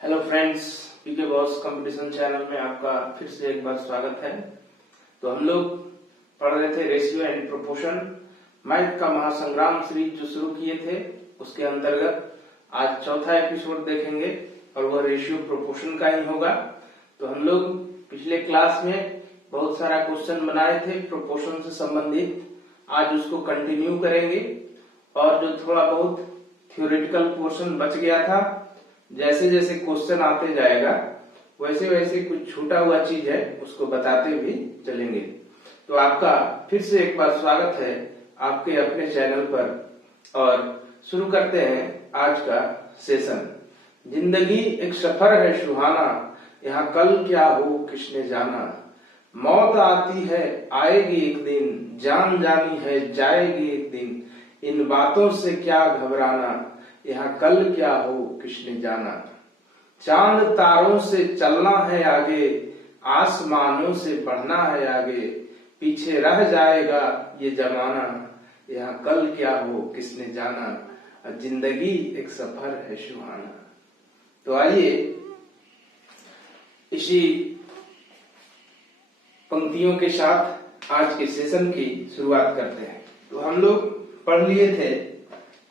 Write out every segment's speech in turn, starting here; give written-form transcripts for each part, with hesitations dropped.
Hello friends, पीके boss competition channel में आपका फिर से एक बार स्वागत है। तो हम लोग पढ़ रहे थे रेशियो एंड प्रोपोर्शन, मैथ का महासंग्राम सीरीज जो शुरू किए थे उसके अंतर्गत आज चौथा एपिसोड देखेंगे और वह रेशियो प्रोपोर्शन का ही होगा। तो हम लोग पिछले क्लास में बहुत सारा क्वेश्चन बनाए थे प्रोपोर्शन से संबंधित, आज उसको कंटिन्यू करेंगे और जो थोड़ा बहुत थ्योरेटिकल पोर्शन बच गया था, जैसे जैसे क्वेश्चन आते जाएगा वैसे वैसे कुछ छूटा हुआ चीज है उसको बताते भी चलेंगे। तो आपका फिर से एक बार स्वागत है आपके अपने चैनल पर और शुरू करते हैं आज का सेशन। जिंदगी एक सफर है सुहाना, यहाँ कल क्या हो किसने जाना। मौत आती है आएगी एक दिन, जान जानी है जाएगी एक दिन। इन बातों से क्या घबराना, यहाँ कल क्या हो किसने जाना। चांद तारों से चलना है आगे, आसमानों से बढ़ना है आगे। पीछे रह जाएगा ये जमाना, यहाँ कल क्या हो किसने जाना। जिंदगी एक सफर है सुहाना। तो आइए इसी पंक्तियों के साथ आज के सेशन की शुरुआत करते हैं। तो हम लोग पढ़ लिए थे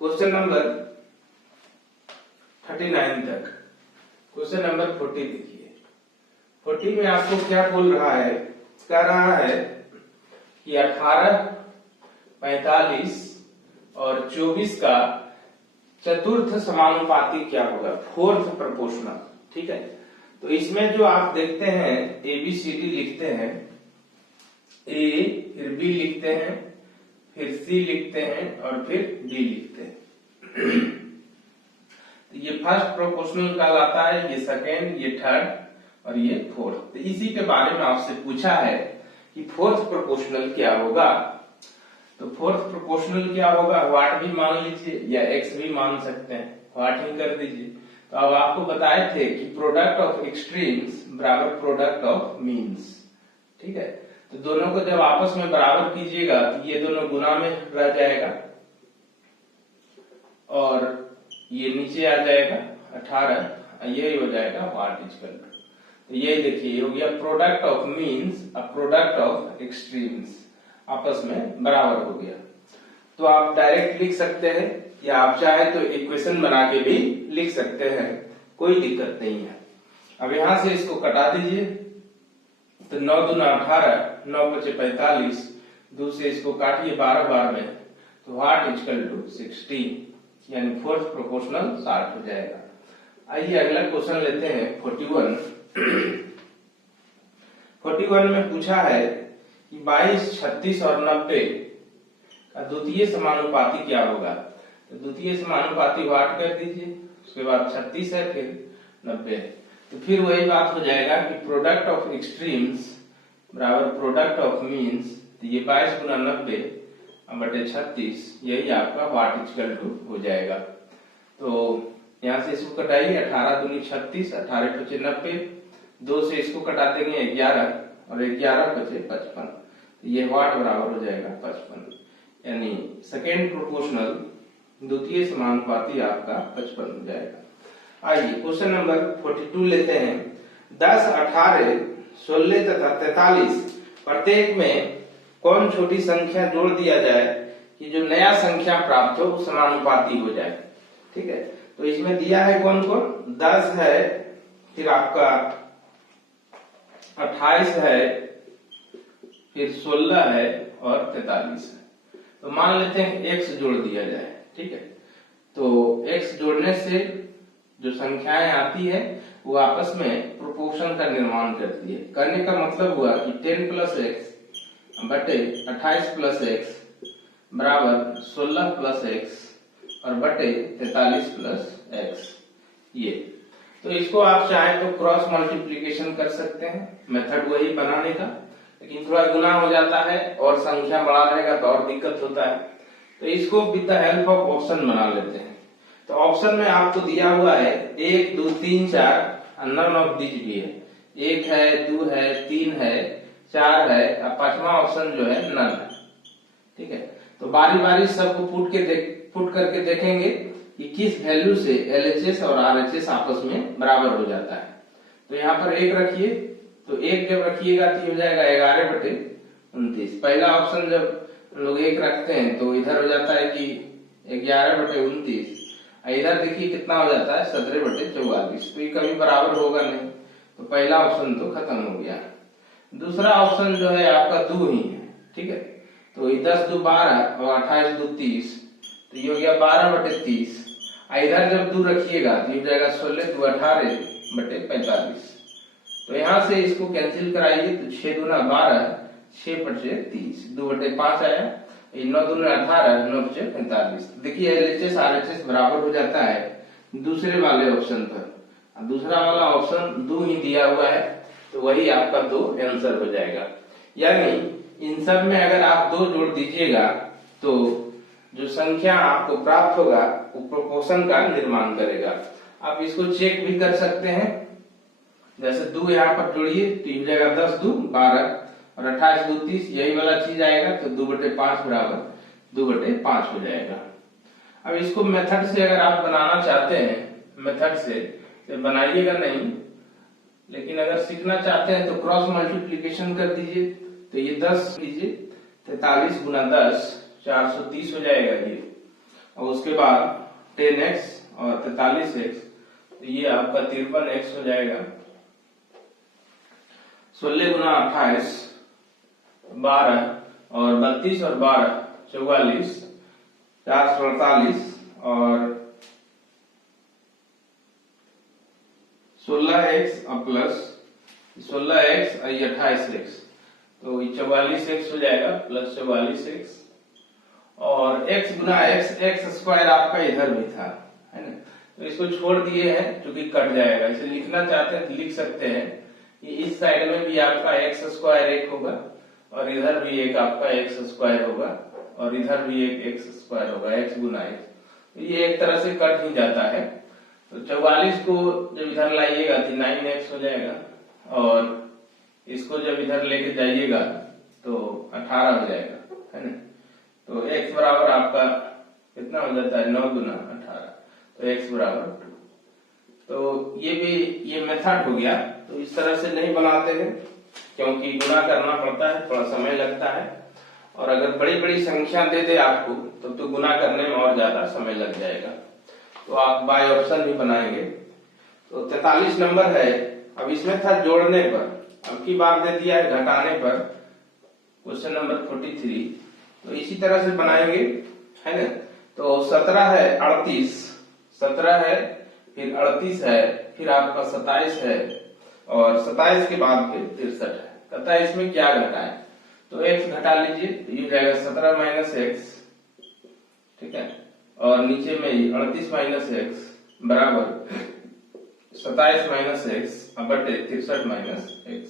क्वेश्चन नंबर 39 तक। क्वेश्चन नंबर 40 देखिए। 40 में आपको क्या बोल रहा है, कह रहा है कि 18, 45 और 24 का चतुर्थ समानुपाती क्या होगा, फोर्थ प्रोपोर्शनल। ठीक है, तो इसमें जो आप देखते हैं ABCD लिखते हैं, A फिर B लिखते हैं, फिर C लिखते हैं और फिर D लिखते हैं। तो ये फर्स्ट प्रोपोर्शनल कहलाता है, ये सेकेंड, ये थर्ड और ये फोर्थ। तो इसी के बारे में आपसे पूछा है कि फोर्थ प्रोपोर्शनल क्या होगा। तो फोर्थ प्रोपोर्शनल क्या होगा, व्हाट भी मान लीजिए या एक्स भी मान सकते हैं, व्हाट ही कर दीजिए। तो अब आपको बताए थे कि प्रोडक्ट ऑफ एक्सट्रीम्स बराबर प्रोडक्ट ऑफ मीन्स। ठीक है, तो दोनों को जब आपस में बराबर कीजिएगा तो ये दोनों गुना में रह जाएगा और ये नीचे आ जाएगा 18, यही हो जाएगा व्हाट इक्वल टू। तो ये देखिए हो गया प्रोडक्ट ऑफ मीन्स और प्रोडक्ट ऑफ एक्सट्रीम्स आपस में बराबर हो गया। तो आप डायरेक्ट लिख सकते हैं या आप चाहे तो इक्वेशन बना के भी लिख सकते हैं, कोई दिक्कत नहीं है। अब यहां से इसको कटा दीजिए, तो 9 दूना 18, 9 पचे 45, 2 से इसको काटिए 12 बार में, तो व्हाट इक्वल टू 16, यानी फोर्थ प्रोपोर्शनल 60 हो जाएगा। आइए अगला क्वेश्चन लेते हैं 41। 41 में पूछा है कि 22, 36 और 90 का द्वितीय समानुपाती क्या होगा। तो द्वितीय समानुपाती व्हाट कर दीजिए, उसके बाद 36 है फिर 90 है। तो फिर वही बात हो जाएगा कि प्रोडक्ट ऑफ एक्सट्रीम्स बराबर प्रोडक्ट ऑफ मीन्स। तो ये 22 गुना 90 बटे 36, यही आपका व्हाट इक्वल टू हो जाएगा। तो यहाँ से इसको कटाइए, 18 दूनी 36, 18 पचे 90, 2 से इसको कटा देंगे 11 और 11 पचे 55, ये व्हाट बराबर हो जाएगा 55, यानी सेकेंड प्रोपोर्शनल द्वितीय समानुपाती आपका 55 हो जाएगा। आइए क्वेश्चन नंबर 42 लेते हैं। 10, 18, 16 तथा 43 प्रत्येक में कौन छोटी संख्या जोड़ दिया जाए कि जो नया संख्या प्राप्त हो वो समानुपाती हो जाए। ठीक है, तो इसमें दिया है कौन कौन, 10 है, फिर आपका 28 है, फिर 16 है और 43 है। तो मान लेते हैं x जोड़ दिया जाए। ठीक है, तो x जोड़ने से जो संख्याएं आती है वो आपस में प्रोपोर्शन का निर्माण करती है। करने का मतलब हुआ कि 10 प्लस एक्स बटे 28 प्लस एक्स बराबर 16 प्लस एक्स और बटे 43 प्लस एक्स। ये तो इसको आप चाहे तो क्रॉस मल्टीप्लीकेशन कर सकते हैं, मेथड वही बनाने का, लेकिन थोड़ा गुना हो जाता है और संख्या बड़ा रहेगा तो और दिक्कत होता है। तो इसको with the help of option बना लेते हैं। तो ऑप्शन में आपको दिया हुआ है 1, 2, 3, 4, नन ऑफ दिस भी है, 1 है, 2 है, 3 है, 4 है और 5वां ऑप्शन जो है नन है। ठीक है, तो बारी बारी सबको पुट करके देखेंगे कि किस वैल्यू से LHS और RHS आपस में बराबर हो जाता है। तो यहाँ पर 1 रखिए, तो 1 जब रखिएगा तो ये हो जाएगा 11/29। पहला ऑप्शन जब लोग 1 रखते हैं तो इधर हो जाता है कि 11/29, इधर देखिए कितना हो जाता है 17/44। तो ये कभी बराबर होगा नहीं, तो पहला ऑप्शन तो खत्म हो गया। दूसरा ऑप्शन जो है आपका 2 ही है, ठीक है। तो 10 2 12 और 28 2 30, तो ये हो गया 12/30। इधर जब 2 रखिएगा तो ये हो जाएगा 16 2 18/45। तो यहाँ से इसको कैंसिल कराइए तो 6 दूना 12, 6/30, 2/5 आया, 9 दूना 18, 9/45। देखिए LHS RHS बराबर हो जाता है दूसरे वाले ऑप्शन पर। दूसरा वाला ऑप्शन 2 ही दिया हुआ है, तो वही आपका 2 आंसर हो जाएगा। यानी इन सब में अगर आप 2 जोड़ दीजिएगा तो जो संख्या आपको प्राप्त होगा वो प्रोपोर्शन का निर्माण करेगा। आप इसको चेक भी कर सकते हैं, जैसे 2 यहाँ पर जोड़िए तो ये हो जाएगा 10 2 12 और 28 2 30, यही वाला चीज आएगा, तो 2/5 बराबर 2/5 हो जाएगा। अब इसको मेथड से अगर आप बनाना चाहते हैं, मेथड से तो बनाइएगा नहीं, लेकिन अगर सीखना चाहते हैं तो क्रॉस मल्टीप्लीकेशन कर दीजिए। तो ये 10 लीजिए, 43 गुना 10 430 हो जाएगा ये, और उसके बाद 10x और 43x, तो ये आपका 53x हो जाएगा। 16 गुना 28 12 और 32 और 12 44, 448 और 16x और प्लस 16x और 28x, तो 44x हो जाएगा प्लस 44x, और x गुना x स्क्वायर आपका इधर भी था, है ना। तो इसको छोड़ दिए हैं क्योंकि कट जाएगा। इसे लिखना चाहते हैं तो लिख सकते हैं कि इस साइड में भी आपका x स्क्वायर 1 होगा, और इधर भी एक आपका x स्क्वायर होगा, और इधर भी एक x स्क्वायर होगा, x गुना x। तो ये एक तरह से कट ही जाता है। तो 44 को जब इधर लाइएगा तो 9x हो जाएगा, और इसको जब इधर लेके जाइएगा तो 18 हो जाएगा, है ना। तो x बराबर आपका कितना हो जाता है 9 गुना 18, तो x बराबर 2। तो ये भी ये मेथड हो गया। तो इस तरह से नहीं बनाते हैं क्योंकि गुना करना पड़ता है, थोड़ा समय लगता है, और अगर बड़ी बड़ी संख्या दे दे आपको तो गुना करने में और ज्यादा समय लग जाएगा। तो आप बाय ऑप्शन भी बनाएंगे। तो 43 नंबर है। अब इसमें था जोड़ने पर, अब की बार दे दिया है घटाने पर, क्वेश्चन नंबर 43। तो इसी तरह से बनाएंगे, है ना। तो 17 है 38, 17 है, फिर 38 है, फिर आपका 27 है, और 27 के बाद फिर 63 है। कहता है इसमें क्या घटाएं, तो x घटा लीजिए, ये हो जाएगा 17 माइनस x, ठीक है, और नीचे में 38 माइनस x बराबर 27 माइनस x बटे 63 माइनस x।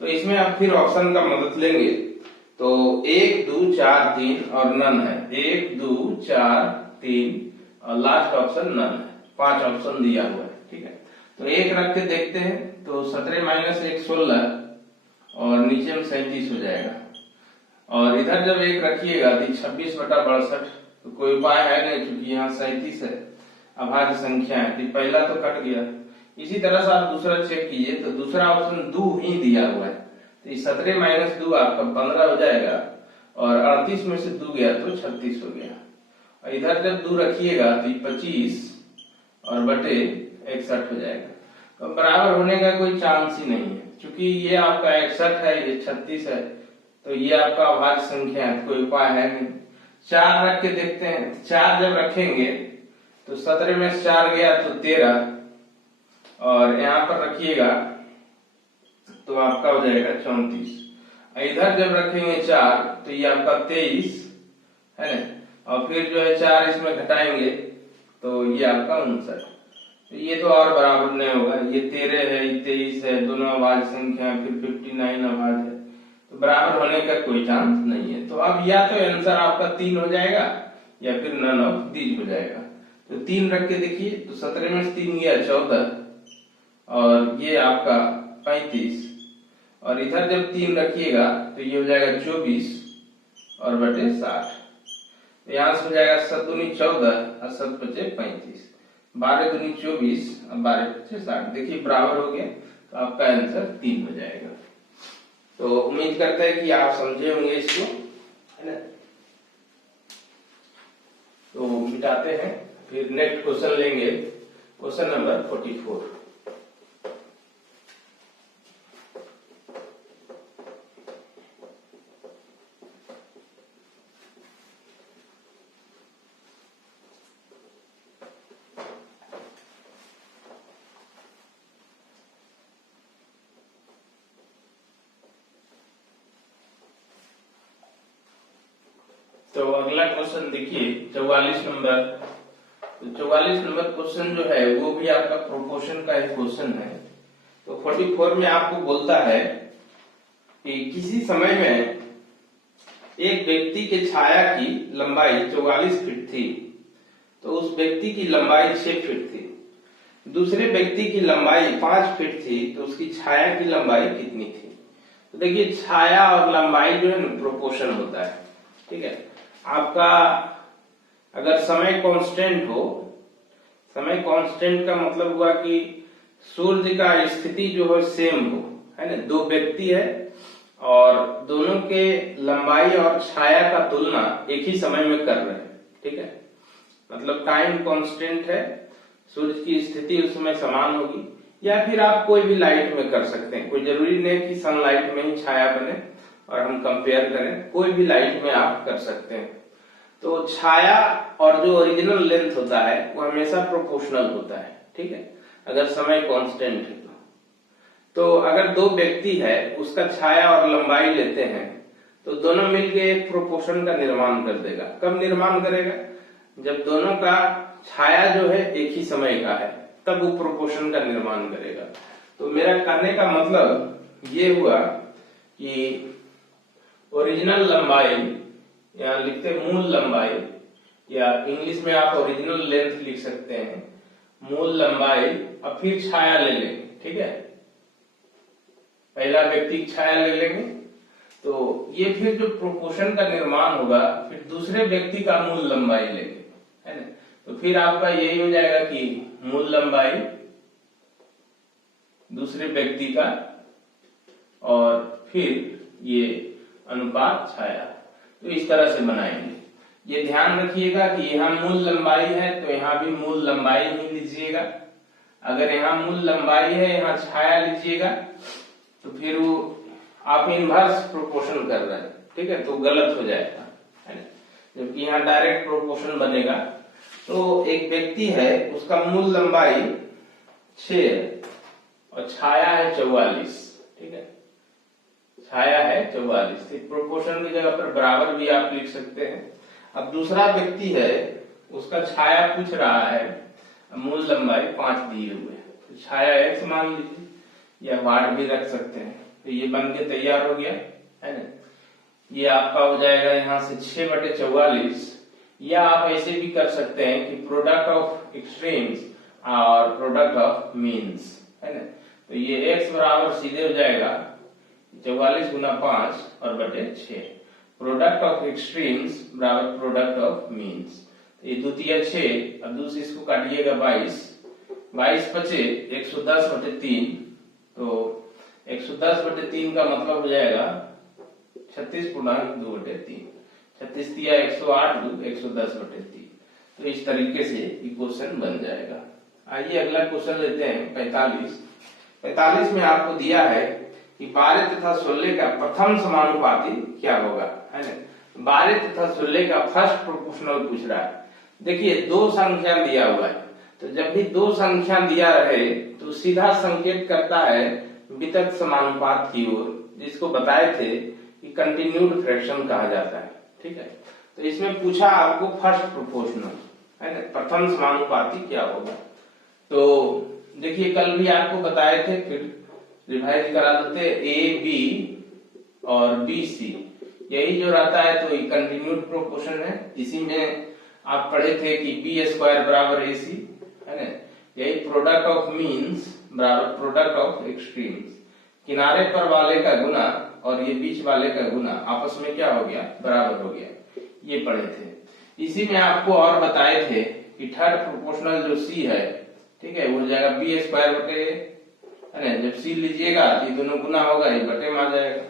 तो इसमें आप फिर ऑप्शन का मदद लेंगे, तो 1 2 4 3 और नन है, 1 2 4 3 और लास्ट ऑप्शन नन है, 5 ऑप्शन दिया हुआ है, ठीक है। तो 1 रख के देखते हैं, तो 17 माइनस 1 16 और नीचे में 37 हो जाएगा, और इधर जब 1 रखिएगा तो 26/62, तो कोई उपाय है नहीं क्योंकि यहाँ 37 है, अभाज्य संख्या है, तो पहला तो कट गया। इसी तरह से आप दूसरा चेक कीजिए, तो दूसरा ऑप्शन 2 ही दिया हुआ है, तो 17 माइनस 2 आपका 15 हो जाएगा, और 38 में से 2 गया तो 36 हो गया। और इधर जब 2 रखिएगा तो 25 और बटे 61 हो जाएगा। तो बराबर होने का कोई चांस ही नहीं है, क्योंकि ये आपका 61 है, ये 36 है, तो ये आपका अभाज्य संख्या है, कोई उपाय है नहीं। 4 रख के देखते हैं, 4 जब रखेंगे तो 17 में से 4 गया तो 13, और यहाँ पर रखिएगा तो आपका हो जाएगा 34। इधर जब रखेंगे 4 तो ये आपका 23 है ना, और फिर जो है 4 इसमें घटाएंगे तो ये आपका 59। तो ये तो और बराबर नहीं होगा, ये 13 है, ये 23 है, दोनों अभाज्य संख्या है, फिर 59 अभाज्य है, तो बराबर होने का कोई चांस नहीं है। तो अब या तो आंसर आपका 3 हो जाएगा या फिर नन ऑफ दीज हो जाएगा। तो 3 रख के देखिए, तो 17 में से 3 गया 14, और ये आपका 35, और इधर जब 3 रखिएगा तो ये हो जाएगा 24 और बटे 60। यहाँ से हो जाएगा 7 दूनी 14 और 7 पचे 35, 12 दूनी 24 और 12 पचे 60। देखिए बराबर हो गया, तो आपका आंसर 3 हो जाएगा। तो उम्मीद करते हैं कि आप समझे होंगे इसको, है ना। तो मिटाते हैं, फिर नेक्स्ट क्वेश्चन लेंगे, क्वेश्चन नंबर 44। तो अगला क्वेश्चन देखिए 44 नंबर। तो 44 नंबर क्वेश्चन जो है वो भी आपका प्रोपोर्शन का एक क्वेश्चन है। तो 44 में आपको बोलता है कि किसी समय में एक व्यक्ति के छाया की लंबाई 44 फीट थी, तो उस व्यक्ति की लंबाई 6 फीट थी। दूसरे व्यक्ति की लंबाई 5 फीट थी, तो उसकी छाया की लंबाई कितनी थी। तो देखिए छाया और लंबाई जो है ना प्रोपोर्शन होता है, ठीक है। आपका अगर समय कांस्टेंट हो, समय कांस्टेंट का मतलब हुआ कि सूर्य का स्थिति जो है सेम हो, है ना। दो व्यक्ति है और दोनों के लंबाई और छाया का तुलना एक ही समय में कर रहे हैं, ठीक है। मतलब टाइम कांस्टेंट है, सूर्य की स्थिति उस समय समान होगी, या फिर आप कोई भी लाइट में कर सकते हैं। कोई जरूरी नहीं कि सनलाइट में ही छाया बने और हम कंपेयर करें, कोई भी लाइट में आप कर सकते हैं। तो छाया और जो ओरिजिनल लेंथ होता है वो हमेशा प्रोपोर्शनल होता है, ठीक है, अगर समय कांस्टेंट है। तो अगर दो व्यक्ति है उसका छाया और लंबाई लेते हैं, तो दोनों मिलके एक प्रोपोर्शन का निर्माण कर देगा। कब निर्माण करेगा, जब दोनों का छाया जो है एक ही समय का है, तब वो प्रोपोर्शन का निर्माण करेगा। तो मेरा कहने का मतलब ये हुआ कि ओरिजिनल लंबाई या लिखते मूल लंबाई, या इंग्लिश में आप ओरिजिनल लेंथ लिख सकते हैं, मूल लंबाई, और फिर छाया ले लेंगे, ठीक है। पहला व्यक्ति की छाया ले लेंगे, तो ये फिर जो प्रोपोर्शन का निर्माण होगा, फिर दूसरे व्यक्ति का मूल लंबाई लेंगे, है ना। तो फिर आपका यही हो जाएगा कि मूल लंबाई दूसरे व्यक्ति का और फिर ये अनुपात छाया। तो इस तरह से बनाएंगे। ये ध्यान रखिएगा कि यहाँ मूल लंबाई है तो यहाँ भी मूल लंबाई ही लीजिएगा। अगर यहाँ मूल लंबाई है, यहाँ छाया लीजिएगा, तो फिर वो आप इनवर्स प्रोपोर्शन कर रहे हैं, ठीक है, तो गलत हो जाएगा, है ना। जबकि यहाँ डायरेक्ट प्रोपोर्शन बनेगा। तो एक व्यक्ति है उसका मूल लंबाई 6 और छाया है 44, ठीक है, छाया है 44। प्रोपोर्शन की जगह पर बराबर भी आप लिख सकते हैं। अब दूसरा व्यक्ति है उसका छाया पूछ रहा है, मूल लंबाई 5 दिए हुए, तो छाया x मान लीजिए, या वाट भी रख सकते हैं। तो ये बन के तैयार हो गया, है ना। ये आपका हो जाएगा यहाँ से 6/44, या आप ऐसे भी कर सकते हैं कि प्रोडक्ट ऑफ एक्सट्रीम्स और प्रोडक्ट ऑफ मीन्स, है ना। तो ये x बराबर सीधे हो जाएगा 44 गुना 5 और बटे 6। प्रोडक्ट ऑफ एक्सट्रीम्स बराबर प्रोडक्ट ऑफ मीन्स। तो ये द्वितीय 6, अब दूसरे इसको काटिएगा 22 पचे 110/3। तो 110/3 का मतलब हो जाएगा 36.2/3। 36 दिया 108 × 110/3। तो इस तरीके से इक्वेशन बन जाएगा। आइए अगला क्वेश्चन लेते हैं 45 में आपको दिया है कि 12 तथा 16 का प्रथम समानुपाती क्या होगा, है ना। 12 तथा 16 का फर्स्ट प्रोपोर्शनल पूछ रहा है। देखिए दो संख्या दिया हुआ है, तो जब भी दो संख्या दिया रहे तो सीधा संकेत करता है वितत समानुपात की ओर, जिसको बताए थे कि कंटिन्यूड फ्रैक्शन कहा जाता है, ठीक है। तो इसमें पूछा आपको फर्स्ट प्रोपोर्शनल, है ना, प्रथम समानुपाती क्या होगा। तो देखिए कल भी आपको बताए थे, फिर रिवाइज करा देते, ए बी और बी सी, यही जो रहता है तो ये कंटिन्यूड प्रोपोर्शन है। इसी में आप पढ़े थे कि बी स्क्वायर बराबर ए सी, है ना। यही प्रोडक्ट ऑफ मीन्स बराबर प्रोडक्ट ऑफ एक्सट्रीम्स। किनारे पर वाले का गुना और ये बीच वाले का गुना आपस में क्या हो गया, बराबर हो गया, ये पढ़े थे। इसी में आपको और बताए थे कि थर्ड प्रोपोर्शनल जो सी है, ठीक है, वो हो जाएगा बी स्क्वायर बटे, है ना, जब सी लीजिएगा तो ये दोनों गुना होगा, ये बटे में आ जाएगा,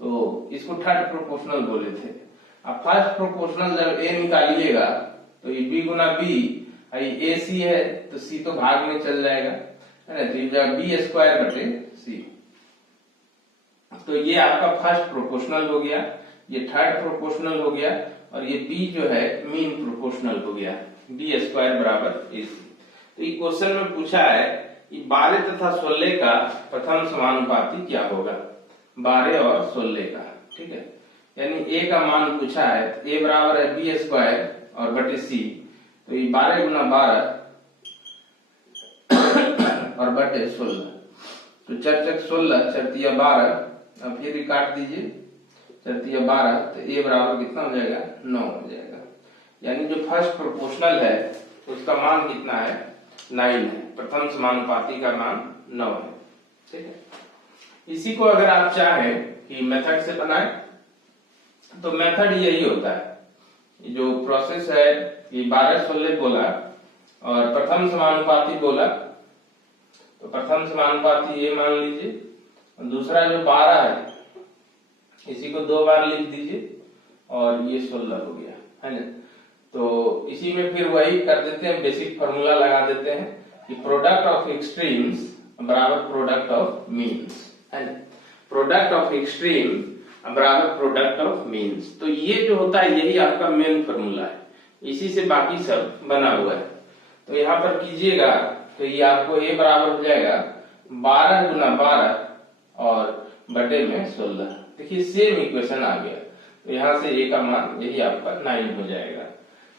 तो इसको थर्ड प्रोपोर्शनल बोले थे। अब फर्स्ट प्रोपोर्शनल जब ए निकालिएगा तो ये बी गुना बी, ए सी है तो सी तो भाग में चल जाएगा, है ना, तो ये बी स्क्वायर बटे सी। तो ये आपका फर्स्ट प्रोपोर्शनल हो गया, ये थर्ड प्रोपोर्शनल हो गया, और ये बी जो है मीन प्रोपोर्शनल हो गया, बी स्क्वायर बराबर ए सी। तो ये क्वेश्चन में पूछा है कि 12 तथा 16 का प्रथम समानुपाती क्या होगा, 12 और 16 का, ठीक है, यानी ए का मान पूछा है, ए बराबर है बी स्क्वायर और बटे सी, तो ये 12 गुना 12 और बटे 16, तो 4 चक 16, 4 12, अब फिर काट दीजिए, 4 12, तो ए बराबर कितना हो जाएगा, 9 हो जाएगा, यानी जो फर्स्ट प्रोपोर्शनल है उसका मान कितना है, 9 है, प्रथम समानुपाती का मान 9 है, ठीक है। इसी को अगर आप चाहें कि मेथड से बनाएं तो मेथड यही होता है, जो प्रोसेस है कि 12 16 बोला और प्रथम समानुपाती बोला, तो प्रथम समानुपाती ये मान लीजिए, और दूसरा जो 12 है इसी को 2 बार लिख दीजिए और ये 16 हो गया, है ना। तो इसी में फिर वही कर देते हैं, बेसिक फॉर्मूला लगा देते हैं कि प्रोडक्ट ऑफ एक्सट्रीम्स बराबर प्रोडक्ट ऑफ मीन्स, है ना, प्रोडक्ट ऑफ एक्सट्रीम बराबर प्रोडक्ट ऑफ मीन्स। तो ये जो होता है यही आपका मेन फॉर्मूला है, इसी से बाकी सब बना हुआ है। तो यहाँ पर कीजिएगा तो ये आपको ए बराबर हो जाएगा 12 गुना 12 और बटे में 16, देखिए सेम इक्वेशन आ गया, तो यहाँ से ए का मान यही आपका 9 हो जाएगा।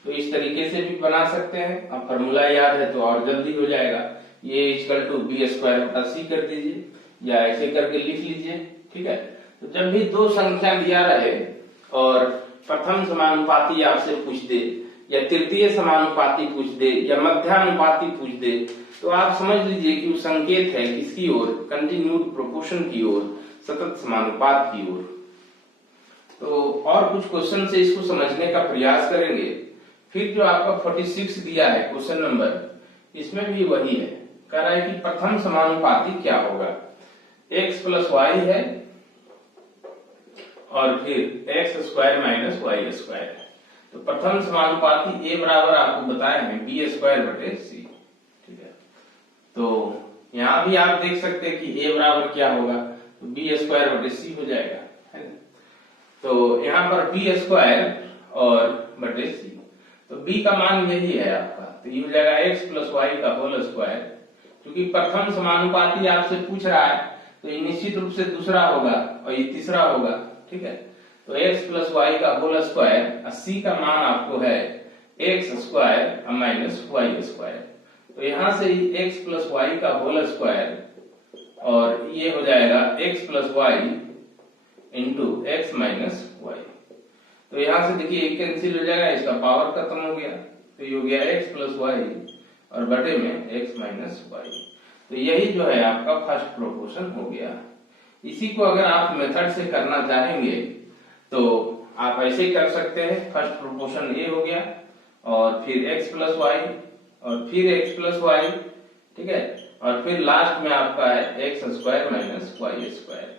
तो इस तरीके से भी बना सकते हैं, अब फॉर्मूला याद है तो और जल्दी हो जाएगा, ये इक्वल टू बी स्क्वायर बटा सी कर दीजिए या ऐसे करके लिख लीजिए, ठीक है। तो जब भी दो संख्या दिया रहे और प्रथम समानुपाती आपसे पूछ दे या तृतीय समानुपाती पूछ दे या मध्यानुपाती पूछ दे, तो आप समझ लीजिए कि वो संकेत है किसकी ओर, कंटिन्यूड प्रोपोर्शन की ओर, सतत समानुपात की ओर। तो और कुछ क्वेश्चन से इसको समझने का प्रयास करेंगे। फिर जो आपका 46 दिया है क्वेश्चन नंबर, इसमें भी वही है, कह रहा है कि प्रथम समानुपाती क्या होगा, x प्लस वाई है और फिर x square minus y square है। तो प्रथम समानुपाती ए बराबर आपको बताए हैं बी स्क्वायर बटे सी, ठीक है। तो यहाँ भी आप देख सकते हैं कि ए बराबर क्या होगा, तो बी स्क्वायर बटे सी हो जाएगा, है ना। तो यहाँ पर बी स्क्वायर और बटे सी, तो b का मान यही है आपका, तो ये हो जाएगा x प्लस वाई का होल स्क्वायर, क्योंकि प्रथम समानुपाती आपसे पूछ रहा है तो ये निश्चित रूप से दूसरा होगा और ये तीसरा होगा, ठीक है। तो x प्लस वाई का होल स्क्वायर, c का मान आपको है x स्क्वायर माइनस वाई स्क्वायर, तो यहाँ से x प्लस वाई का होल स्क्वायर और ये हो जाएगा x plus y into x minus y. तो यहाँ से देखिए एक कैंसिल हो जाएगा, इसका पावर खत्म हो गया, तो ये हो गया x प्लस वाई और बटे में x माइनस वाई। तो यही जो है आपका फर्स्ट प्रोपोर्शन हो गया। इसी को अगर आप मेथड से करना चाहेंगे तो आप ऐसे कर सकते हैं, फर्स्ट प्रोपोर्शन ये हो गया और फिर x प्लस वाई और फिर x प्लस वाई, ठीक है, और फिर लास्ट में आपका है x square minus y square.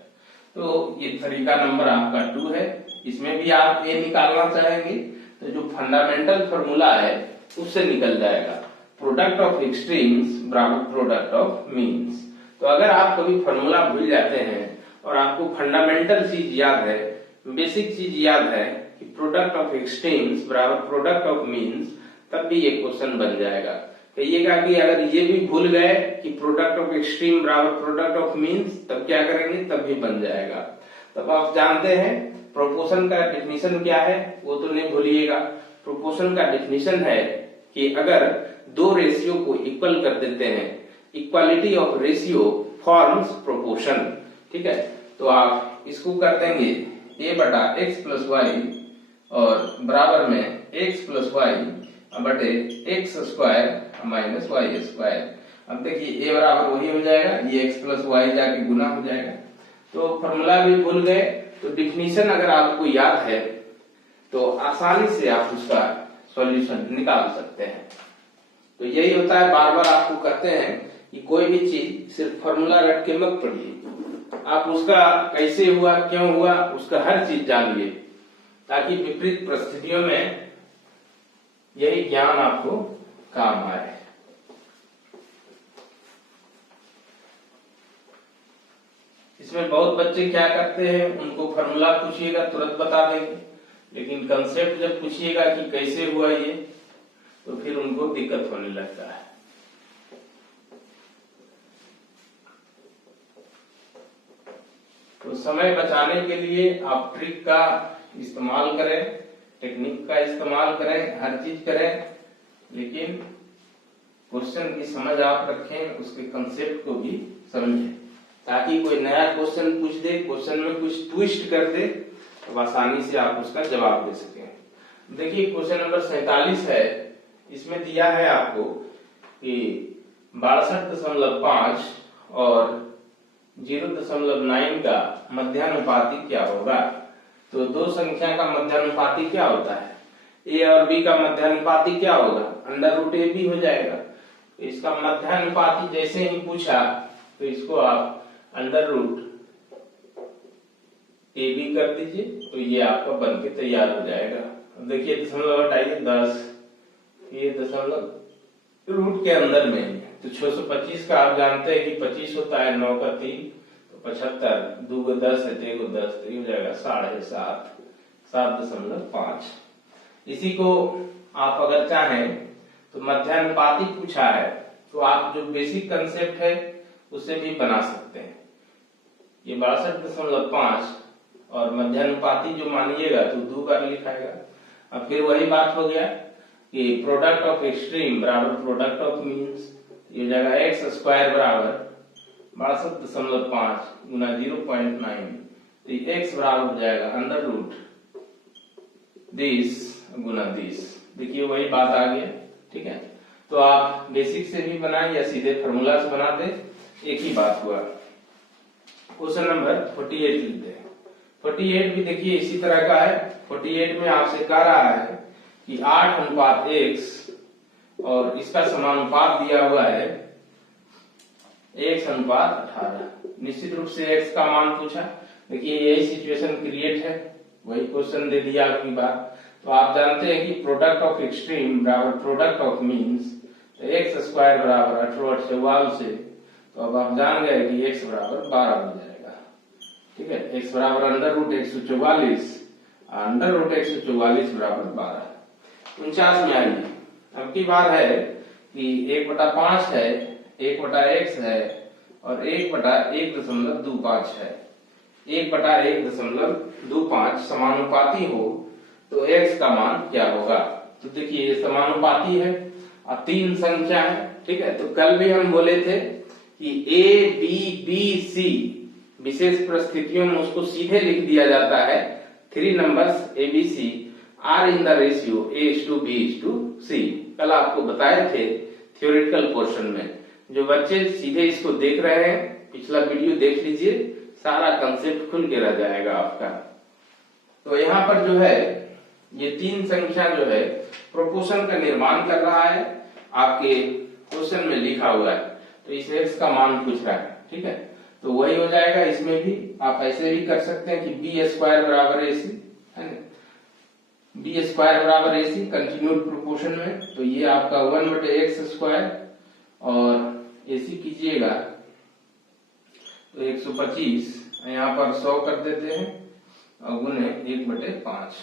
तो ये तरीका नंबर आपका 2 है। इसमें भी आप ए निकालना चाहेंगे तो जो फंडामेंटल फॉर्मूला है उससे निकल जाएगा, प्रोडक्ट ऑफ एक्सट्रीम्स बराबर प्रोडक्ट ऑफ मीन्स। तो अगर आप कभी फॉर्मूला भूल जाते हैं और आपको फंडामेंटल चीज याद है, बेसिक चीज याद है कि प्रोडक्ट ऑफ एक्सट्रीम्स बराबर प्रोडक्ट ऑफ मीन्स, तब भी ये क्वेश्चन बन जाएगा। कहिएगा कि अगर ये भी भूल गए कि प्रोडक्ट ऑफ एक्सट्रीम बराबर प्रोडक्ट ऑफ मीन्स, तब क्या करेंगे, तब भी बन जाएगा। तब आप जानते हैं प्रोपोर्शन का डेफिनेशन क्या है, वो तो नहीं भूलिएगा। प्रोपोर्शन का डेफिनेशन है कि अगर दो रेशियो को इक्वल कर देते हैं, equality of ratio forms proportion, ठीक है। तो आप इसको कर देंगे a बटा एक्स प्लस वाई और बराबर में एक्स प्लस वाई बटे x square minus y square. अब देखिए a बराबर वही हो जाएगा, ये एक्स प्लस वाई जाके गुना हो जाएगा। तो फॉर्मूला भी भूल गए तो डिफिनीशन अगर आपको याद है तो आसानी से आप उसका सॉल्यूशन निकाल सकते हैं। तो यही होता है, बार बार आपको कहते हैं कि कोई भी चीज सिर्फ फॉर्मूला रट के मत पढ़िए, आप उसका कैसे हुआ, क्यों हुआ, उसका हर चीज जानिए, ताकि विपरीत परिस्थितियों में यही ज्ञान आपको काम आए। इसमें बहुत बच्चे क्या करते हैं, उनको फॉर्मूला पूछिएगा तुरंत बता देंगे, लेकिन कंसेप्ट जब पूछिएगा कि कैसे हुआ ये, तो फिर उनको दिक्कत होने लगता है। तो समय बचाने के लिए आप ट्रिक का इस्तेमाल करें, टेक्निक का इस्तेमाल करें, हर चीज करें, लेकिन क्वेश्चन की समझ आप रखें, उसके कंसेप्ट को भी समझें, ताकि कोई नया क्वेश्चन पूछ दे, क्वेश्चन में कुछ ट्विस्ट कर दे, तो आसानी से आप उसका जवाब दे सकें। देखिए क्वेश्चन नंबर 47 है, इसमें दिया है आपको कि 62.5 और 0.9 का मध्यानुपाती क्या होगा। तो दो संख्या का मध्यानुपाती क्या होता है, ए और बी का मध्यानुपाती क्या होगा, अंडर रूट ए बी हो जाएगा। तो इसका मध्यानुपाती जैसे ही पूछा तो इसको आप अंडर रूट ए बी कर दीजिए, तो ये आपका बन के तैयार हो जाएगा। देखिए दशमलव हटाइए 10, ये दशमलव रूट के अंदर में है, तो 625 का आप जानते हैं कि 25 होता है, 9 का 3 तो 75, 2 को 10 है, 1 को 10 तो ये हो जाएगा 7.5, 7.5। इसी को आप अगर चाहें तो मध्यानुपाती पूछा है तो आप जो बेसिक कंसेप्ट है उसे भी बना सकते हैं। ये 62.5 और मध्यानुपाती जो मानिएगा तो 2 बार लिखाएगा। अब फिर वही बात हो गया कि प्रोडक्ट ऑफ एक्सट्रीम बराबर प्रोडक्ट ऑफ मीन्स, ये जाएगा एक्स स्क्वायर बराबर 62.5 गुना 0.9, तो एक्स बराबर हो जाएगा अंडर रूट दिस गुना दिस। देखिए वही बात आ गया, ठीक है। तो आप बेसिक से भी बनाए या सीधे फॉर्मूला से बना दे, एक ही बात हुआ। क्वेश्चन नंबर 48 लिखते हैं। 48 भी देखिए इसी तरह का है। 48 में आपसे कह रहा है कि 8:x और इसका समानुपात दिया हुआ है x:18। निश्चित रूप से x का मान पूछा। देखिए यही सिचुएशन क्रिएट है, वही क्वेश्चन दे दिया आपकी बात। तो आप जानते हैं कि प्रोडक्ट ऑफ एक्सट्रीम बराबर प्रोडक्ट ऑफ मीन्स, तो एक्स स्क्वायर बराबर 18 से, तो अब आप जान गए कि x बराबर 12 हो जाएगा, ठीक है। x बराबर अंडर रूट 144, अंडर रूट 144 बराबर 12। 49 में आइए, अब की बार है कि 1/5 है, 1/x है और 1/1.25 है। 1/1.25 समानुपाती हो तो x का मान क्या होगा। तो देखिए ये समानुपाती है और 3 संख्या है, ठीक है। तो कल भी हम बोले थे कि a b b c विशेष परिस्थितियों में उसको सीधे लिख दिया जाता है। 3 numbers ABC are in the ratio A:B:C। कल आपको बताए थे थ्योरेटिकल पोर्शन में। जो बच्चे सीधे इसको देख रहे हैं, पिछला वीडियो देख लीजिए, सारा कंसेप्ट खुल के रह जाएगा आपका। तो यहाँ पर जो है ये 3 संख्या जो है प्रोपोर्शन का निर्माण कर रहा है, आपके क्वेश्चन में लिखा हुआ है। तो इस x का मान पूछ रहा है, ठीक है। तो वही हो जाएगा, इसमें भी आप ऐसे भी कर सकते हैं कि b स्क्वायर बराबर AC है ना, b स्क्वायर बराबर AC कंटिन्यूड प्रोपोर्शन में। तो ये आपका 1/x स्क्वायर और AC कीजिएगा तो 125, यहाँ पर 100 कर देते हैं और गुने 1/5।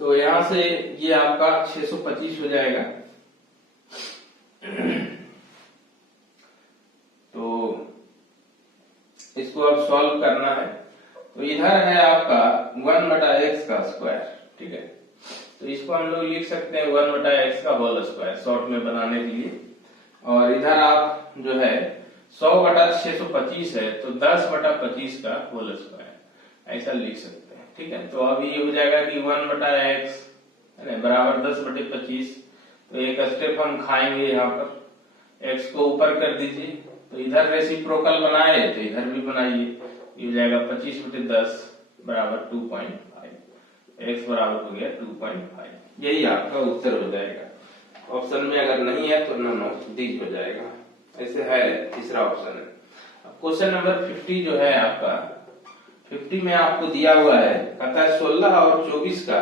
तो यहां से ये आपका 625 हो जाएगा। तो इसको अब सॉल्व करना है। तो इधर है आपका 1/x का स्क्वायर, ठीक है। तो इसको हम लोग लिख सकते हैं 1/x का होल स्क्वायर शॉर्ट में बनाने के लिए। और इधर आप जो है 100/625 है तो 10/25 का होल स्क्वायर ऐसा लिख सकते हैं, ठीक है। तो अब ये हो जाएगा कि 1/x बराबर 10/25। तो एक स्टेप हम खाएंगे, यहाँ पर x को ऊपर कर दीजिए, तो इधर रेसिप्रोकल बनाए तो इधर भी बनाइए। ये हो जाएगा 25/10 बराबर 2.5। x बराबर हो गया 2.5। यही आपका उत्तर हो जाएगा। ऑप्शन में अगर नहीं है तो नन ऑफ दीज हो जाएगा। ऐसे है, तीसरा ऑप्शन है। अब क्वेश्चन नंबर 50 जो है आपका, 50 में आपको दिया हुआ है, कहता है 16 और 24 का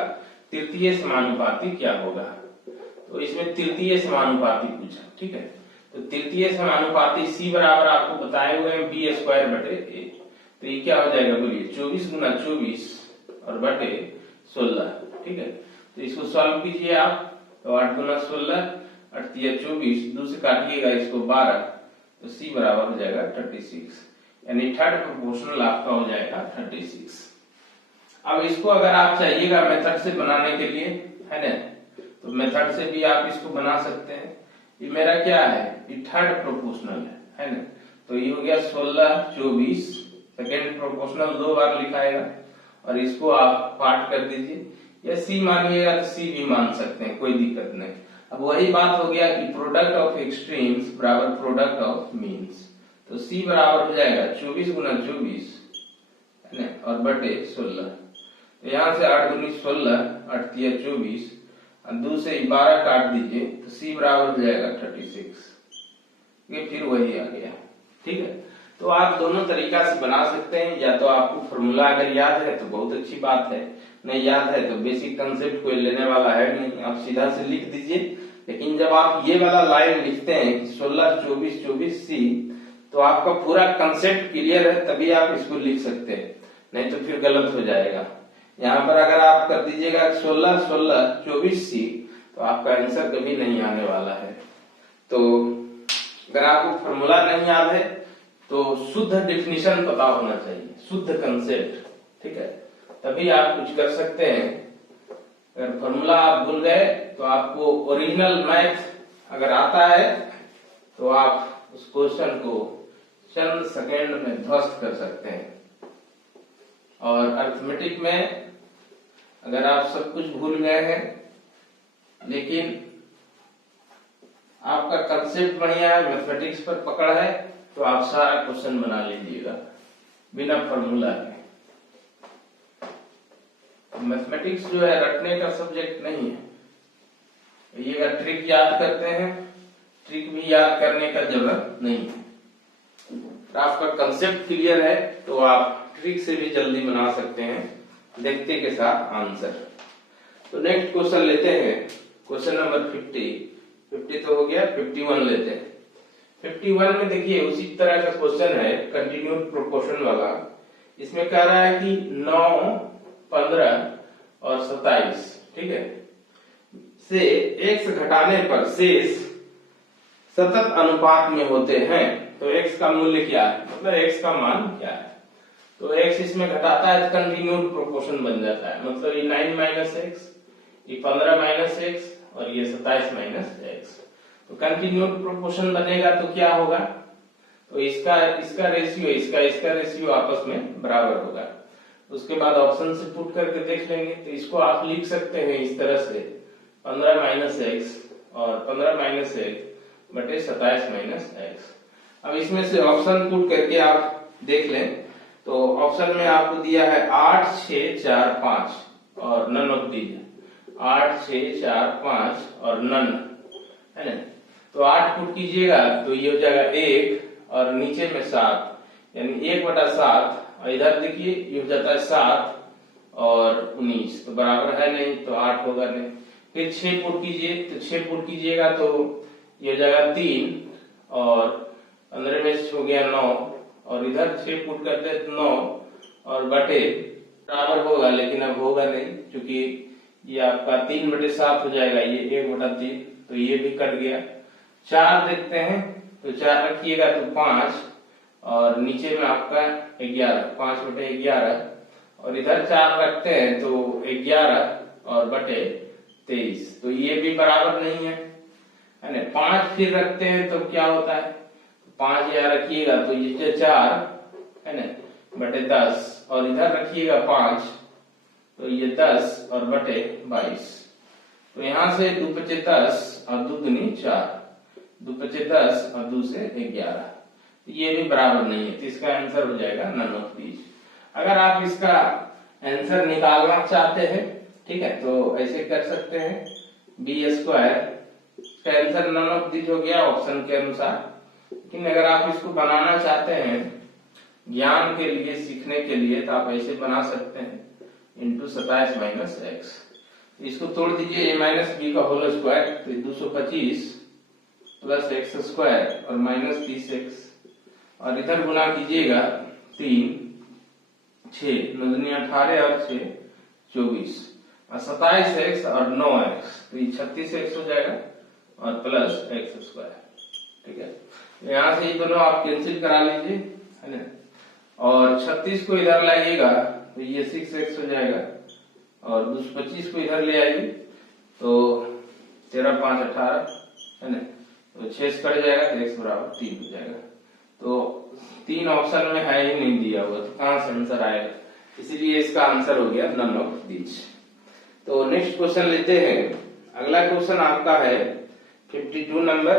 तृतीय समानुपाती क्या होगा। तो इसमें तृतीय समानुपाती पूछा, ठीक है। तो तृतीय समानुपाती c बराबर आपको बताए हुए हैं b स्क्वायर बटे a। तो ये क्या हो जाएगा बोलिए, 24 गुना 24 और बटे 16, ठीक है। तो इसको सॉल्व कीजिए आप। तो 8 गुना 16 8 या 24, 2 से काटिएगा इसको 12, तो c बराबर हो जाएगा 36, यानी थर्ड प्रोपोर्शनल आपका हो जाएगा 36। अब इसको अगर आप चाहिएगा मेथड से बनाने के लिए, है ना, तो मेथड से भी आप इसको बना सकते हैं। ये मेरा क्या है, ये थर्ड प्रोपोर्शनल है ना। तो ये हो गया 16 24, सेकेंड प्रोपोर्शनल 2 बार लिखाएगा और इसको आप पार्ट कर दीजिए, या सी मानिएगा तो सी भी मान सकते हैं, कोई दिक्कत नहीं। अब वही बात हो गया कि प्रोडक्ट ऑफ एक्सट्रीम्स बराबर प्रोडक्ट ऑफ मीन्स। तो c बराबर हो जाएगा 24 गुना 24 है ना, और बटे 16। तो यहाँ से 8 दूनी 16 8 या 24 और 2 से 12 काट दीजिए, तो c बराबर हो जाएगा 36। ये फिर वही आ गया, ठीक है। तो आप दोनों तरीका से बना सकते हैं। या तो आपको फॉर्मूला अगर याद है तो बहुत अच्छी बात है, नहीं याद है तो बेसिक कंसेप्ट कोई लेने वाला है नहीं, आप सीधा से लिख दीजिए। लेकिन जब आप ये वाला लाइन लिखते हैं कि 16 24 24 c, तो आपका पूरा कंसेप्ट क्लियर है, तभी आप इसको लिख सकते हैं, नहीं तो फिर गलत हो जाएगा। यहाँ पर अगर आप कर दीजिएगा 16 16 24 c, तो आपका आंसर कभी नहीं आने वाला है। तो अगर आपको फॉर्मूला नहीं याद है तो शुद्ध डेफिनेशन पता होना चाहिए, शुद्ध कंसेप्ट, ठीक है, तभी आप कुछ कर सकते हैं। अगर फॉर्मूला आप भूल गए तो आपको ओरिजिनल मैथ अगर आता है तो आप उस क्वेश्चन को चंद सेकेंड में ध्वस्त कर सकते हैं। और अर्थमेटिक में अगर आप सब कुछ भूल गए हैं लेकिन आपका कंसेप्ट बढ़िया है, मैथमेटिक्स पर पकड़ है, तो आप सारा क्वेश्चन बना लीजिएगा बिना फॉर्मूला के। मैथमेटिक्स जो है रटने का सब्जेक्ट नहीं है। ये अगर ट्रिक याद करते हैं, ट्रिक भी याद करने का जरूरत नहीं है। तो आपका कंसेप्ट क्लियर है तो आप ट्रिक से भी जल्दी बना सकते हैं, देखते के साथ आंसर। तो नेक्स्ट क्वेश्चन लेते हैं, क्वेश्चन नंबर 50 तो हो गया, 51 लेते हैं। 51 में देखिए उसी तरह का क्वेश्चन है, कंटिन्यूड प्रोपोर्शन वाला। इसमें कह रहा है कि 9 15 और 27, ठीक है, से x घटाने पर शेष सतत अनुपात में होते हैं, तो x का मूल्य क्या है, मतलब x का मान क्या है। तो x इसमें घटाता है तो कंटिन्यूड प्रोपोर्शन बन जाता है, मतलब ये 9 माइनस एक्स, ये 15 माइनस एक्स और ये 27 माइनस एक्स। तो कंटिन्यूड प्रोपोर्शन बनेगा तो क्या होगा, तो इसका इसका रेशियो आपस में बराबर होगा। उसके बाद ऑप्शन से पुट करके देख लेंगे, तो इसको आप लिख सकते हैं इस तरह से 15 माइनस एक्स और 15 माइनस एक्स बटे 27 माइनस एक्स। अब इसमें से ऑप्शन पुट करके आप देख लें, तो ऑप्शन में आपको दिया है 8 6 4 5 और नन ऑफ दीज, 8 6 4 5 और नन, है ना। तो 8 पुट कीजिएगा तो ये हो जाएगा 1 और नीचे में 7, यानी 1/7, और इधर देखिए ये हो जाता है 7 और 19, तो बराबर है नहीं, तो 8 होगा नहीं। फिर 6 पुट कीजिए, तो 6 पुट कीजिएगा तो ये हो जाएगा 3 और 15 में हो गया 9, और इधर 6 पुट करते तो 9 और बटे बराबर होगा, लेकिन अब होगा नहीं क्योंकि ये आपका 3/7 हो जाएगा, ये 1/3, तो ये भी कट गया। 4 देखते हैं, तो 4 रखिएगा तो 5 और नीचे में आपका 11, 5/11, और इधर 4 रखते हैं तो 11 और बटे 23, तो ये भी बराबर नहीं है ना। 5 फिर रखते हैं तो क्या होता है, 5 यहाँ रखिएगा तो ये 4 है ना बटे 10, और इधर रखिएगा 5 तो ये 10 और बटे 22। तो यहाँ से 2×5 और 2×2 4, 2×5 और 2 से 11, ये भी बराबर नहीं है, तो इसका आंसर हो जाएगा नन ऑफ दीज। अगर आप इसका आंसर निकालना चाहते हैं ठीक है, तो ऐसे कर सकते हैं बी स्क्वायर का आंसर नन ऑफ दिस हो गया ऑप्शन के अनुसार। लेकिन अगर आप इसको बनाना चाहते हैं ज्ञान के लिए, सीखने के लिए, तो आप ऐसे बना सकते हैं इंटू 27 माइनस एक्स। इसको तोड़ दीजिए a माइनस बी का होल स्क्वायर, तो 225 प्लस एक्स स्क्वायर और माइनस 30x, और इधर गुना कीजिएगा 3 6 9 18 और 6 24 और 27x और 9x, तो ये 36x हो जाएगा और प्लस एक्स स्क्वायर। ठीक है, यहाँ से ये दोनों आप कैंसिल करा लीजिए, है ना, और 36 को इधर लाइएगा तो ये 6x हो जाएगा और 225 को इधर ले आइए तो 13 5 18, है ना, तो 6 कट जाएगा तो x बराबर 3 हो जाएगा। तो 3 ऑप्शन में है ही नहीं दिया हुआ, तो कहां से आंसर आएगा, इसीलिए इसका आंसर हो गया नन ऑफ दीज। तो नेक्स्ट क्वेश्चन लेते हैं। अगला क्वेश्चन आपका है 52 नंबर,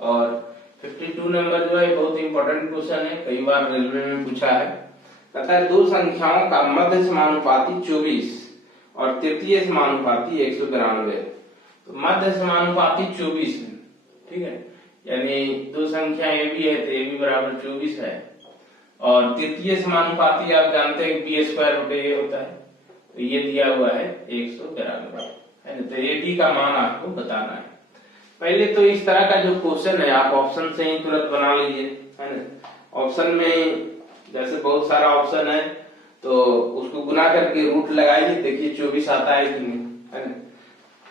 और 52 नंबर जो है बहुत इंपॉर्टेंट क्वेश्चन है, कई बार रेलवे में पूछा है। कहता है दो संख्याओं का मध्य समानुपाती 24 और तृतीय समानुपाती 192। तो मध्य समानुपाती 24 है, ठीक है, यानी दो संख्या ए बी है तो ए बी बराबर 24 है, और तृतीय समानुपाती आप जानते हैं बी स्क्वायर बटे ए होता है, तो ये दिया हुआ है 192, है ना। तो ए बी का मान आपको बताना है। पहले तो इस तरह का जो क्वेश्चन है आप ऑप्शन से ही तुरंत बना लीजिए, है ना। ऑप्शन में जैसे बहुत सारा ऑप्शन है तो उसको गुना करके रूट लगाइए, देखिए 24 आता है कि नहीं, है ना।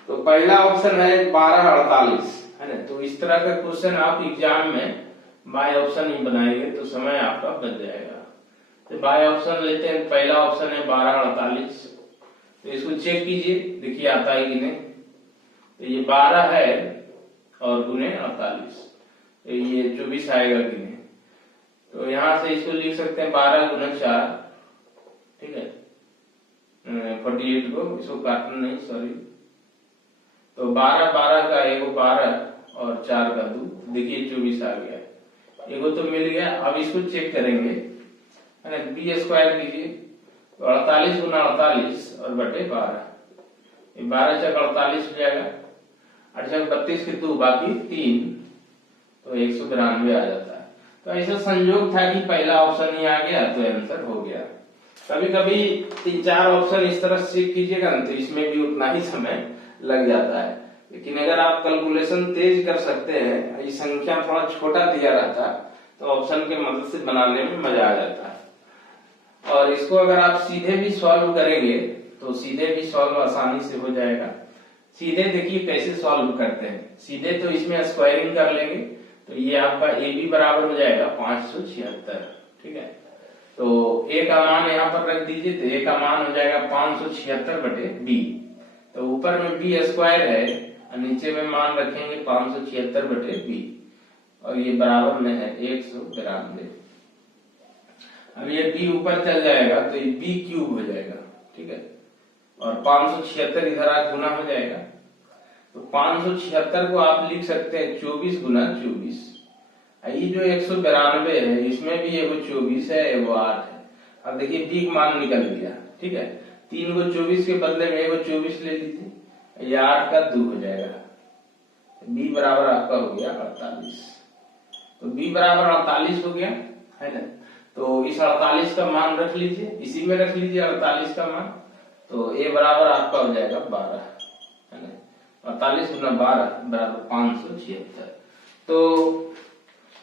तो पहला ऑप्शन है 12 48, है ना। तो इस तरह का क्वेश्चन आप एग्जाम में बाय ऑप्शन ही बनाएंगे तो समय आपका बच जाएगा। तो बाय ऑप्शन लेते हैं, पहला ऑप्शन है 12 48, तो इसको चेक कीजिए, देखिए आता है कि नहीं। तो ये 12 है और गुने 48, तो ये 24 आएगा कि नहीं। तो यहां से इसको लिख सकते हैं 12 गुना 4, ठीक है, 48 को इसको काटना नहीं, सॉरी। तो 12 12 का एगो 12 और 4 का 2, देखिए 24 आ गया, एगो तो मिल गया। अब इसको चेक करेंगे, है ना, बी स्क्वायर कीजिए, तो 48 गुना 48 और बटे 12, ये 12 चक 48 हो जाएगा, 8 चक 32 के 2 बाकी 3, तो 192 आ जाता है। तो ऐसा संयोग था कि पहला ऑप्शन ही आ गया तो आंसर हो गया। कभी कभी 3-4 ऑप्शन इस तरह से चेक कीजिएगा ना, तो इसमें भी उतना ही समय लग जाता है। लेकिन अगर आप कैलकुलेशन तेज कर सकते हैं, ये संख्या थोड़ा छोटा दिया रहता तो ऑप्शन के मदद से बनाने में मजा आ जाता है। और इसको अगर आप सीधे भी सॉल्व करेंगे तो सीधे भी सॉल्व आसानी से हो जाएगा। सीधे देखिए कैसे सॉल्व करते हैं, सीधे तो इसमें स्क्वायरिंग कर लेंगे, तो ये आपका ए बी बराबर हो जाएगा 576, ठीक है। तो ए का मान यहाँ पर रख दीजिए, तो ए का मान हो जाएगा 576 बटे बी, तो ऊपर में बी स्क्वायर है और नीचे में मान रखेंगे 576 बटे बी, और ये बराबर में है 192। अब ये बी ऊपर चल जाएगा तो ये बी क्यूब हो जाएगा, ठीक है, और 576 इधर आज गुना हो जाएगा। तो 576 को आप लिख सकते हैं 24 गुना 24। ये जो 192 है इसमें भी एगो 24 है, एगो 8 है। अब देखिए बी का मान निकल गया, ठीक है, 3 को 24 के बदले में एगो 24 ले लीजिए, ये 8 का 2 हो जाएगा, बी बराबर आपका हो गया 48। तो बी बराबर 48 हो गया, है ना। तो इस 48 का मान रख लीजिए, इसी में रख लीजिए 48 का मान, तो ए बराबर आपका हो जाएगा 12, है ना। 48 गुना 12 बराबर 576। तो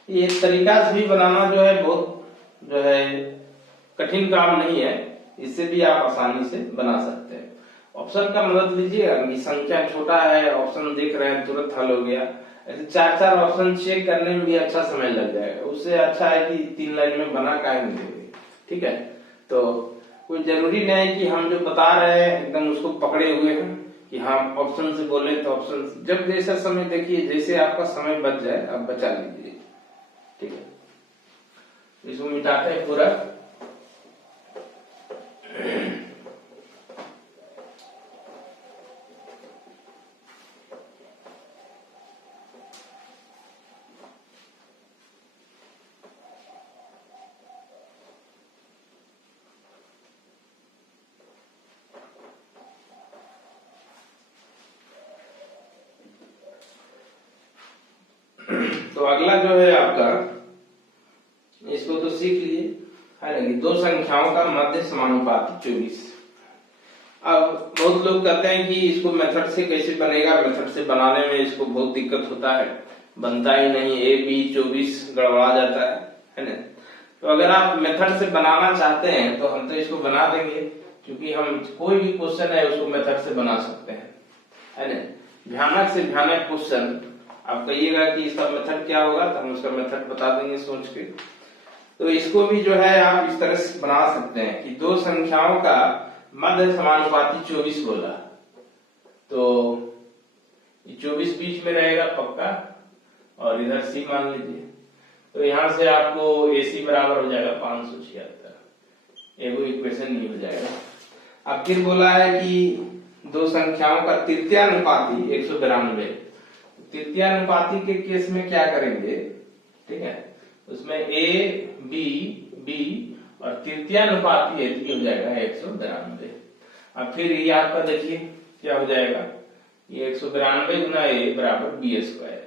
ये तरीका से भी बनाना जो है बहुत जो है कठिन काम नहीं है, इससे भी आप आसानी से बना सकते हैं। ऑप्शन का मदद लीजिएगा, संख्या छोटा है, ऑप्शन देख रहे हैं तुरंत हल हो गया। ऐसे 4-4 ऑप्शन चेक करने में भी अच्छा समय लग जाएगा, उससे अच्छा है कि 3 लाइन में बना काहे नहीं देंगे, ठीक है। तो कोई जरूरी नहीं है कि हम जो बता रहे हैं एकदम उसको पकड़े हुए हैं कि हाँ ऑप्शन से बोले तो ऑप्शन, जब जैसा समय देखिए, जैसे आपका समय बच जाए आप बचा लीजिए, ठीक है। इसको मिटाते हैं पूरा। तो अगला जो है आपका, इसको तो सीख लिए है ना, कि दो संख्याओं का मध्य समानुपाती 24। अब बहुत लोग कहते हैं कि इसको मेथड से कैसे बनेगा, मेथड से बनाने में इसको बहुत दिक्कत होता है, बनता ही नहीं, ए बी 24 गड़बड़ा जाता है ना। तो अगर आप मेथड से बनाना चाहते हैं तो हम तो इसको बना देंगे, क्योंकि हम कोई भी क्वेश्चन है उसको मेथड से बना सकते हैं, है ना। भयानक से भयानक क्वेश्चन आप कहिएगा कि इसका मेथड क्या होगा, तो हम उसका मेथड बता देंगे सोच के। तो इसको भी जो है आप इस तरह से बना सकते हैं कि दो संख्याओं का मध्य समानुपाती 24 बोला, तो 24 बीच में रहेगा पक्का, और इधर सी मान लीजिए। तो यहां से आपको AC बराबर हो जाएगा 576, एगो इक्वेशन नहीं हो जाएगा। अब फिर बोला है कि दो संख्याओं का तृतीयानुपाती 192। तृतीयानुपाती के केस में क्या करेंगे, ठीक है, उसमें A B B और तृतीयानुपाती हो जाएगा 192। अब फिर ये आपका देखिए क्या हो जाएगा, ये 192 गुना A बराबर B स्क्वायर,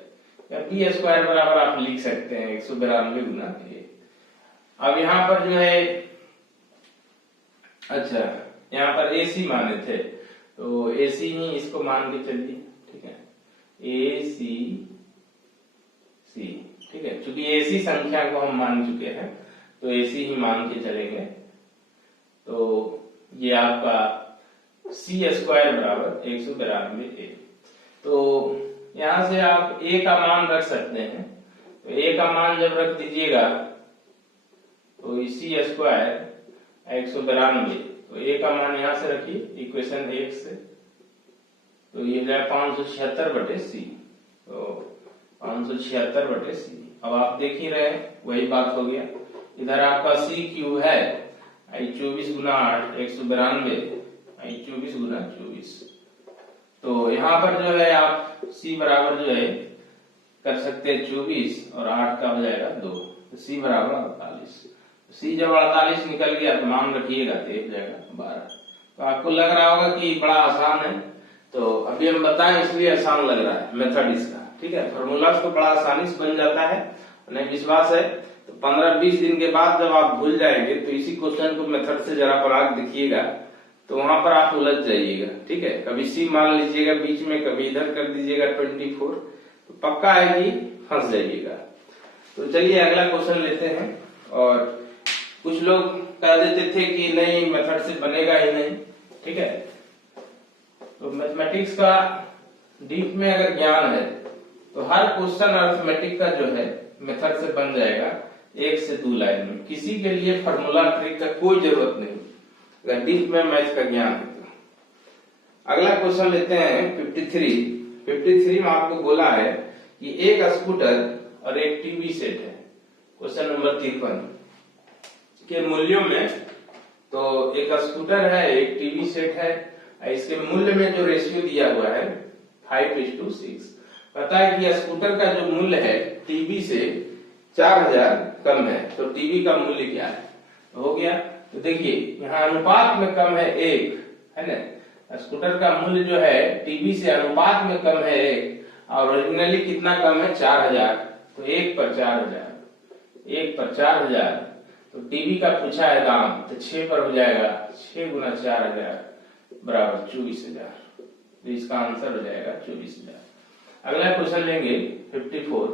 या B स्क्वायर बराबर आप लिख सकते हैं 192 गुना A। अब यहाँ पर जो है, अच्छा यहाँ पर AC माने थे, तो AC ही इसको मान के चलिए, ठीक है, AC C, ठीक है, क्योंकि AC संख्या को हम मान चुके हैं तो AC ही मान के चलेंगे। तो ये आपका C स्क्वायर बराबर 192A। तो यहां से आप A का मान रख सकते हैं, तो A का मान जब रख दीजिएगा तो C स्क्वायर 192, तो A का मान यहां से रखिए इक्वेशन 1 से, तो ये हो जाए 576/C, तो 576/C। अब आप देख ही रहे हैं वही बात हो गया, इधर आपका C क्यू है, 24 गुना 8 192, 24 गुना 24। तो यहाँ पर जो है आप C बराबर जो है कर सकते हैं 24 और 8 का हो जाएगा 2, तो C बराबर 48। C जब 48 निकल गया तो मान रखिएगा तो हो जाएगा 12। तो आपको लग रहा होगा कि बड़ा आसान है, तो अभी हम बताएं इसलिए आसान लग रहा है मेथड इसका, ठीक है। फॉर्मूला तो बड़ा आसानी से बन जाता है, उन्हें विश्वास है। तो 15-20 दिन के बाद जब आप भूल जाएंगे तो इसी क्वेश्चन को मेथड से जरा पढ़ा देखिएगा, तो वहां पर आप उलझ जाइएगा, ठीक है। कभी C मान लीजिएगा बीच में, कभी इधर कर दीजिएगा 24, तो पक्का है कि फंस जाइएगा। तो चलिए अगला क्वेश्चन लेते हैं। और कुछ लोग कह देते थे कि नहीं मेथड से बनेगा ही नहीं, ठीक है। तो मैथमेटिक्स का डीप में अगर ज्ञान है तो हर क्वेश्चन अर्थमेटिक का जो है मेथड से बन जाएगा 1 से 2 लाइन में, किसी के लिए फार्मूला ट्रिक का कोई जरूरत नहीं अगर डीप में मैथ का ज्ञान है तो। अगला क्वेश्चन लेते हैं 53 में आपको बोला है कि एक स्कूटर और एक टीवी सेट है, क्वेश्चन नंबर 53 के मूल्यों में। तो एक स्कूटर है, एक टीवी सेट है, इसके मूल्य में जो रेशियो दिया हुआ है 5:6। पता है कि स्कूटर का जो मूल्य है टीवी से 4000 कम है, तो टीवी का मूल्य क्या है, हो गया। तो देखिए यहाँ अनुपात में कम है 1, है ना। स्कूटर का मूल्य जो है टीवी से अनुपात में कम है 1, और ओरिजिनली कितना कम है 4000, तो 1 पर 4000। तो टीवी का पूछा है दाम, तो 6 पर हो जाएगा, 6 गुना 4000 बराबर 24000, तो इसका आंसर हो जाएगा 24000। अगला क्वेश्चन लेंगे 54।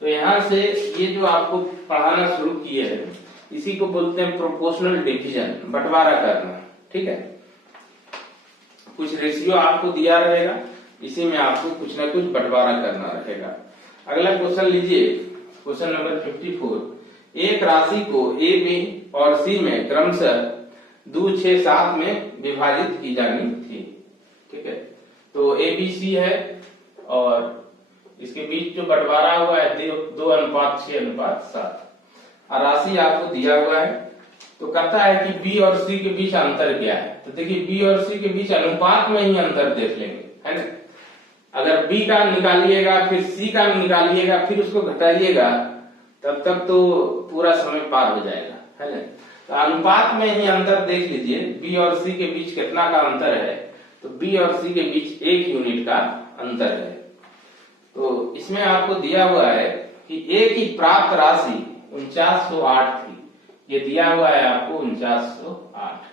तो यहाँ से ये जो आपको पढ़ाना शुरू किए हैं इसी को बोलते हैं प्रोपोर्शनल डिवीजन, बंटवारा करना, ठीक है। कुछ रेशियो आपको दिया रहेगा, इसी में आपको कुछ ना कुछ बंटवारा करना रहेगा। अगला क्वेश्चन लीजिए, क्वेश्चन नंबर 54। एक राशि को A, B और C में क्रमशः 2, 6, 7 में विभाजित की जानी थी, ठीक है। तो ABC है और इसके बीच जो बंटवारा हुआ है 2:6:7। राशि आपको दिया हुआ है, तो कहता है कि B और C के बीच अंतर क्या है। तो देखिए B और C के बीच अनुपात में ही अंतर देख लेंगे, है ना। अगर B का निकालिएगा फिर C का निकालिएगा फिर उसको घटाइएगा, तब तक तो पूरा समय पार हो जाएगा, है ना। तो अनुपात में ही अंतर देख लीजिए, B और C के बीच कितना का अंतर है, तो B और C के बीच 1 यूनिट का अंतर है। तो इसमें आपको दिया हुआ है कि ए की प्राप्त राशि 4908 थी, ये दिया हुआ है आपको 4908,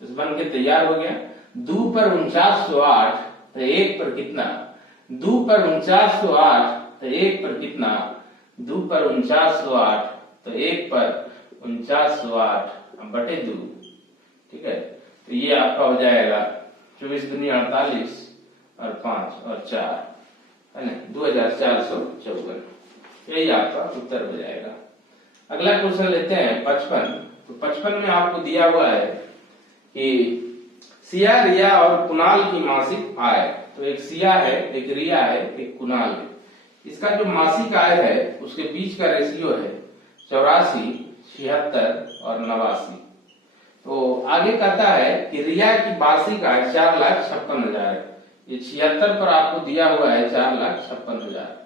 तो बन के तैयार हो गया। 2 पर 4908 तो 1 पर कितना, 2 पर 4908 तो 1 पर कितना, 2 पर 4908 तो 1 पर 4908 बटे 2, ठीक है। तो ये आपका हो जाएगा 24 दूनी 48 और 5 और 4 है ना, 2454, यही आपका उत्तर हो जाएगा। अगला क्वेश्चन लेते हैं 55। तो 55 में आपको दिया हुआ है कि सिया, रिया और कुणाल की मासिक आय, तो एक सिया है, एक रिया है, एक कुणाल है। इसका जो मासिक आय है उसके बीच का रेशियो है 84, 76 और 89। तो आगे कहता है कि रिया की वार्षिक आय 4,56,000 है, ये 76 पर आपको दिया हुआ है 4,56,000।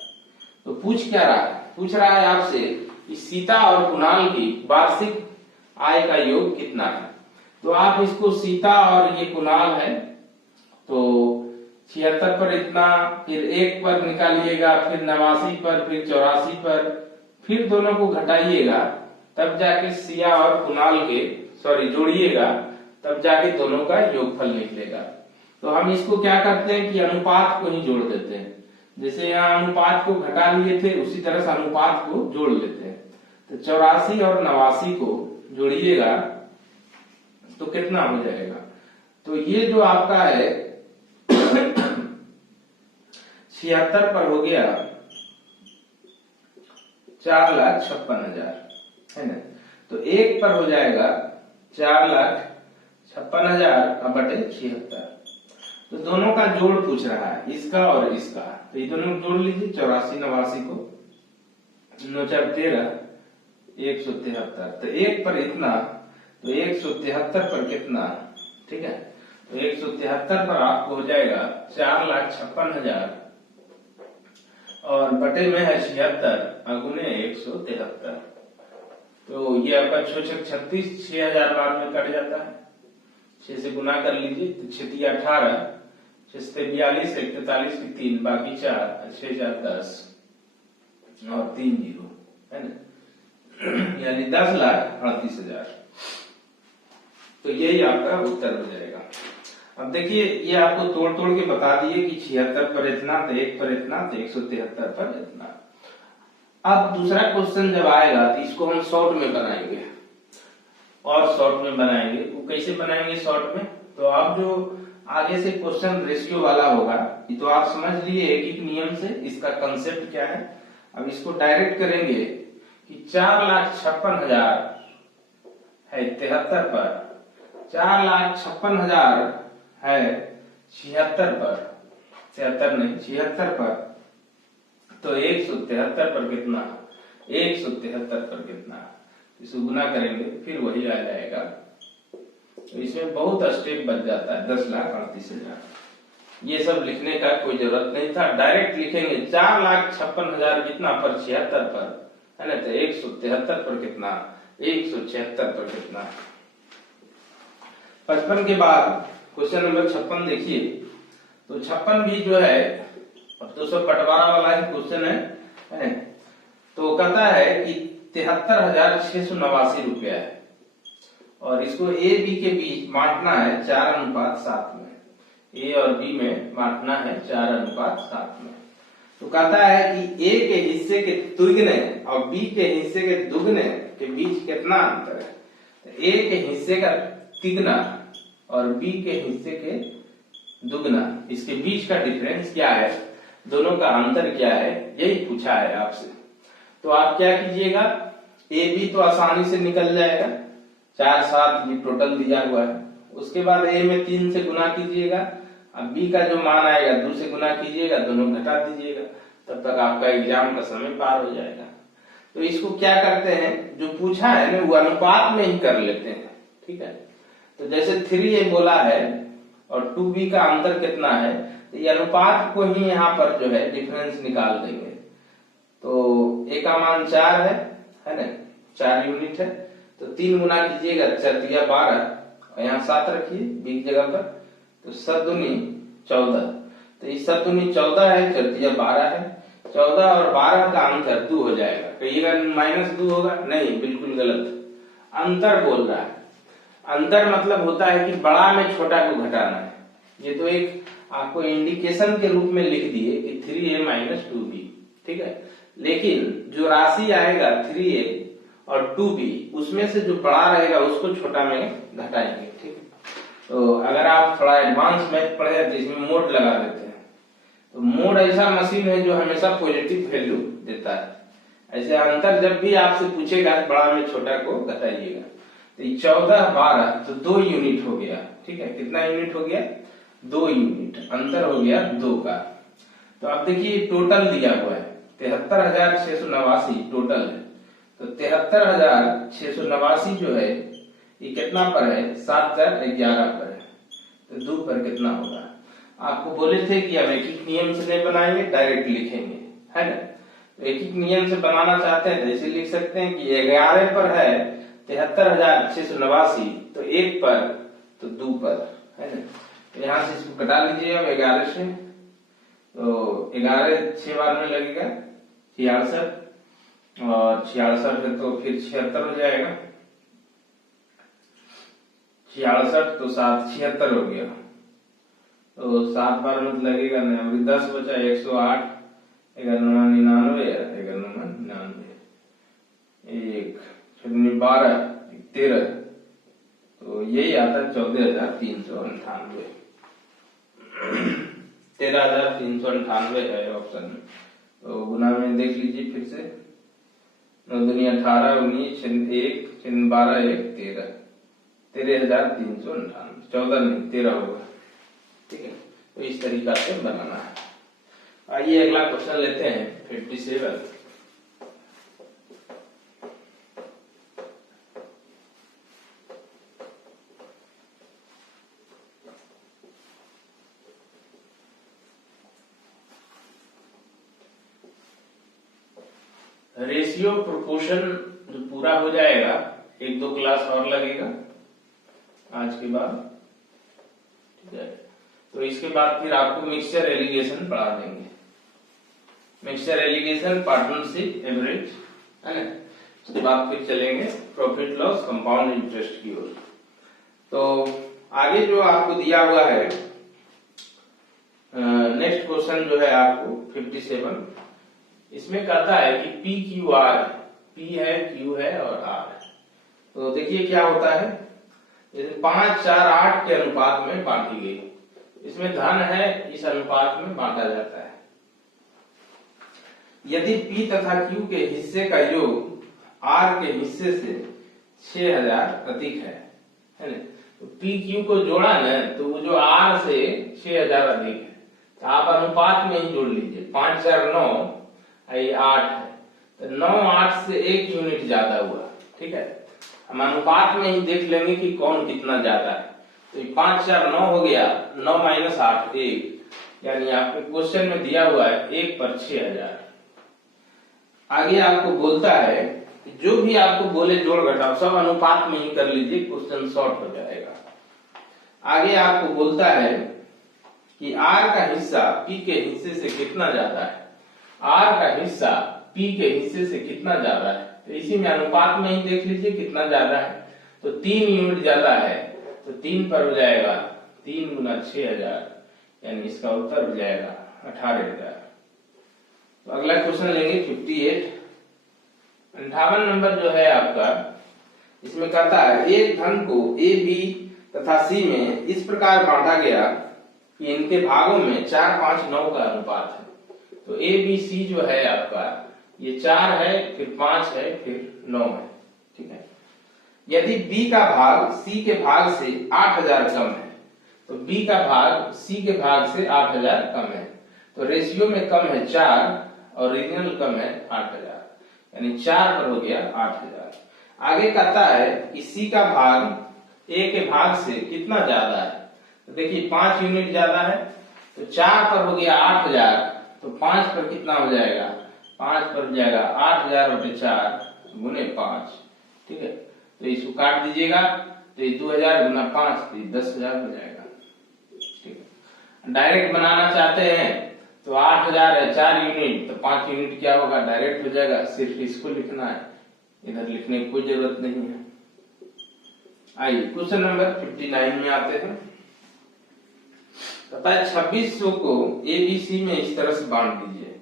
तो पूछ क्या रहा है, पूछ रहा है आपसे कि सीता और कुणाल की वार्षिक आय का योग कितना है। तो आप इसको सीता और ये कुणाल है, तो 76 पर इतना, फिर 1 पर निकालिएगा, फिर 89 पर, फिर 84 पर, फिर दोनों को घटाइएगा, तब जाके सिया और कुणाल के जोड़िएगा, तब जाके दोनों का योगफल निकलेगा। तो हम इसको क्या करते हैं कि अनुपात को ही जोड़ देते हैं, जैसे यहाँ अनुपात को घटा लिए थे उसी तरह से अनुपात को जोड़ लेते हैं। तो 84 और 89 को जोड़िएगा तो कितना हो जाएगा, तो ये जो आपका है 76 पर हो गया 4,56,000 है ना, तो 1 पर हो जाएगा 4,56,000 बटे 76। तो दोनों का जोड़ पूछ रहा है, इसका और इसका, तो ये दोनों जोड़ लीजिए 84 89 को, 9 4 13 173, तो 1 पर इतना, तो 173 पर कितना, ठीक है। तो 173 पर आपको हो जाएगा 4,56,000 और बटे में है 76 अगुने 173, तो ये आपका 36, 6000 बाद में कट जाता है, 6 से गुना कर लीजिए, तो 6 18, 6 से 42, 43 की 3, बाकी 4, 6 4 10 और 3 0 है ना, यानी 10,38,000। तो यही आपका उत्तर हो जाएगा। अब देखिए ये आपको तोड़ तोड़ के बता दिए कि 76 पर इतना, तो 1 पर इतना, तो 173 पर इतना। अब दूसरा क्वेश्चन जब आएगा तो इसको हम शॉर्ट में बनाएंगे, और शॉर्ट में बनाएंगे, वो कैसे बनाएंगे शॉर्ट में, तो आप जो आगे से क्वेश्चन रेशियो वाला होगा ये तो आप समझ लिए एक एक नियम से, इसका कंसेप्ट क्या है। अब इसको डायरेक्ट करेंगे कि 4,56,000 है 73 पर, 4,56,000 है 76 पर, 76 नहीं 76 पर, तो 173 पर कितना, 173 पर कितना, इसको गुना करेंगे फिर वही आ जाएगा। तो इसमें बहुत स्टेप बच जाता है, 10,38,000। ये सब लिखने का कोई जरूरत नहीं था, डायरेक्ट लिखेंगे 4,56,000 कितना पर 76 पर है ना, तो 173 पर कितना, 176 पर कितना। 55 के बाद क्वेश्चन नंबर 56 देखिए, तो 56 भी जो है अब तो सब बंटवारा वाला ही क्वेश्चन है। तो कहता है कि 73,689 रुपया है और इसको ए बी के बीच बांटना है 4:7 में, ए और बी में बांटना है 4:7 में। तो कहता है कि ए के हिस्से के दुगने और बी के हिस्से के दुगने के बीच कितना अंतर है, तो ए के हिस्से का तिगना और बी के हिस्से के दुगना, इसके बीच का डिफरेंस क्या है, दोनों का अंतर क्या है, यही पूछा है आपसे। तो आप क्या कीजिएगा, ए बी तो आसानी से निकल जाएगा, 4 7 ये टोटल दिया हुआ है। उसके बाद ए में 3 से गुना कीजिएगा, अब बी का जो मान आएगा 2 से गुना कीजिएगा, दोनों घटा दीजिएगा, तब तक आपका एग्जाम का समय पार हो जाएगा। तो इसको क्या करते हैं, जो पूछा है ना वो अनुपात में ही कर लेते हैं, ठीक है। तो जैसे 3a बोला है और 2b का अंतर कितना है, तो ये अनुपात को ही यहाँ पर जो है डिफरेंस निकाल देंगे। तो a का मान 4 है ना, 4 यूनिट है, तो 3 गुना कीजिएगा, 4 × 12 और यहाँ 7 रखिए b की जगह पर, तो 7 दूनी 14, तो इस 7 दूनी 14 है, 4 × 12 है, 14 और 12 का अंतर 2 हो जाएगा। कहिएगा -2 होगा, नहीं, बिल्कुल गलत। अंतर बोल रहा है। अंतर मतलब होता है कि बड़ा में छोटा को घटाना है। ये तो एक आपको इंडिकेशन के रूप में लिख दिए कि 3a - 2b, ठीक है। लेकिन जो राशि आएगा 3a और 2b, उसमें से जो बड़ा रहेगा उसको छोटा में घटाएंगे, ठीक है। तो अगर आप थोड़ा एडवांस मैथ पढ़े तो इसमें मोड लगा देते हैं। तो मोड ऐसा मशीन है जो हमेशा पॉजिटिव वैल्यू देता है। ऐसे अंतर जब भी आपसे पूछेगा बड़ा में छोटा को घटाइएगा। तो 14 12 तो 2 यूनिट हो गया, ठीक है। कितना यूनिट हो गया? 2 यूनिट। अंतर हो गया 2 का। तो अब देखिए टोटल दिया हुआ है 73,689 टोटल है। तो 73,689 जो है ये कितना पर है? 7 4 11 पर है। तो 2 पर कितना होगा? आपको बोले थे कि अब एक एक नियम से नहीं बनाएंगे, डायरेक्ट लिखेंगे, है ना। तो एक एक नियम से बनाना चाहते हैं तो ऐसे लिख सकते हैं कि 11 पर है 73,689, तो 1 पर तो 2 पर, है ना। तो यहाँ से इसको कटा लीजिए अब 11 से। तो 11 6 बार में लगेगा 66, और 66 है तो फिर 76 हो जाएगा। 66 तो 7 76 हो गया। तो 7 बार में लगेगा 10 बचा 108, 11 99, 11 99, 1 12 13, तो यही आता है 14,398। 13,398 है ऑप्शन में। तो गुना में देख लीजिए फिर से, 9 दूनी 18, 19 1 12 1 13, 13,398, 14 नहीं 13 होगा, ठीक है। तो इस तरीका से बनाना है। आइए अगला क्वेश्चन लेते हैं 57। रेशियो प्रोपोर्शन जो पूरा हो जाएगा, 1-2 क्लास और लगेगा आज के बाद, ठीक है। तो इसके बाद फिर आपको मिक्सचर एलिगेशन पढ़ा देंगे। मिक्सचर एलिगेशन, पार्टनरशिप, एवरेज, है ना। उसके बाद फिर चलेंगे प्रॉफिट लॉस, कंपाउंड इंटरेस्ट की ओर। तो आगे जो आपको दिया हुआ है नेक्स्ट क्वेश्चन जो है आपको 57, इसमें कहता है कि P Q R, P है, Q है और R है। तो देखिए क्या होता है, जैसे 5 4 8 के अनुपात में बांटी गई, इसमें धन है, इस अनुपात में बांटा जाता है। यदि P तथा Q के हिस्से का योग R के हिस्से से 6,000 अधिक है ना। तो P Q को जोड़ा ना, तो वो जो R से 6,000 अधिक है, तो आप अनुपात में ही जोड़ लीजिए। 5 4 9, 8 है, तो 9 8 से 1 यूनिट ज्यादा हुआ, ठीक है। हम अनुपात में ही देख लेंगे कि कौन कितना ज्यादा है। तो 5 4 9 हो गया, 9 - 8 1, यानी आपके क्वेश्चन में दिया हुआ है 1 पर 6,000। आगे आपको बोलता है कि जो भी आपको बोले जोड़ घटाव सब अनुपात में ही कर लीजिए, क्वेश्चन शॉर्ट हो जाएगा। आगे आपको बोलता है कि R का हिस्सा P के हिस्से से कितना ज्यादा है। R का हिस्सा P के हिस्से से कितना ज्यादा है, तो इसी में अनुपात में ही देख लीजिए कितना ज्यादा है। तो 3 यूनिट ज्यादा है, तो 3 पर हो जाएगा 3 गुना 6,000, यानी इसका उत्तर हो जाएगा 18,000। तो अगला क्वेश्चन लेंगे 58। 58 नंबर जो है आपका, इसमें कहता है एक धन को A, B तथा C में इस प्रकार बांटा गया कि इनके भागों में 4 5 9 का अनुपात है। तो A B C जो है आपका, ये 4 है, फिर 5 है, फिर 9 है, ठीक है। यदि B का भाग C के भाग से 8,000 कम है, तो B का भाग C के भाग से 8,000 कम है, तो रेशियो में कम है 4 और ओरिजिनल कम है 8,000, यानी 4 पर हो गया 8,000। आगे कहता है कि C का भाग A के भाग से कितना ज्यादा है। तो देखिए 5 यूनिट ज्यादा है, तो 4 पर हो गया 8,000, तो 5 पर कितना हो जाएगा, 5 पर हो जाएगा 8,000/4 गुने 5, ठीक है। तो इसको काट दीजिएगा, तो ये 2,000 गुना 5, तो 10,000 हो जाएगा, ठीक है। डायरेक्ट बनाना चाहते हैं तो 8000 है 4 यूनिट, तो 5 यूनिट क्या होगा, डायरेक्ट हो जाएगा। सिर्फ इसको लिखना है, इधर लिखने की कोई जरूरत नहीं है। आइए क्वेश्चन नंबर 59 में आते हैं। पता है 2600 को ABC में इस तरह से बांट दीजिए।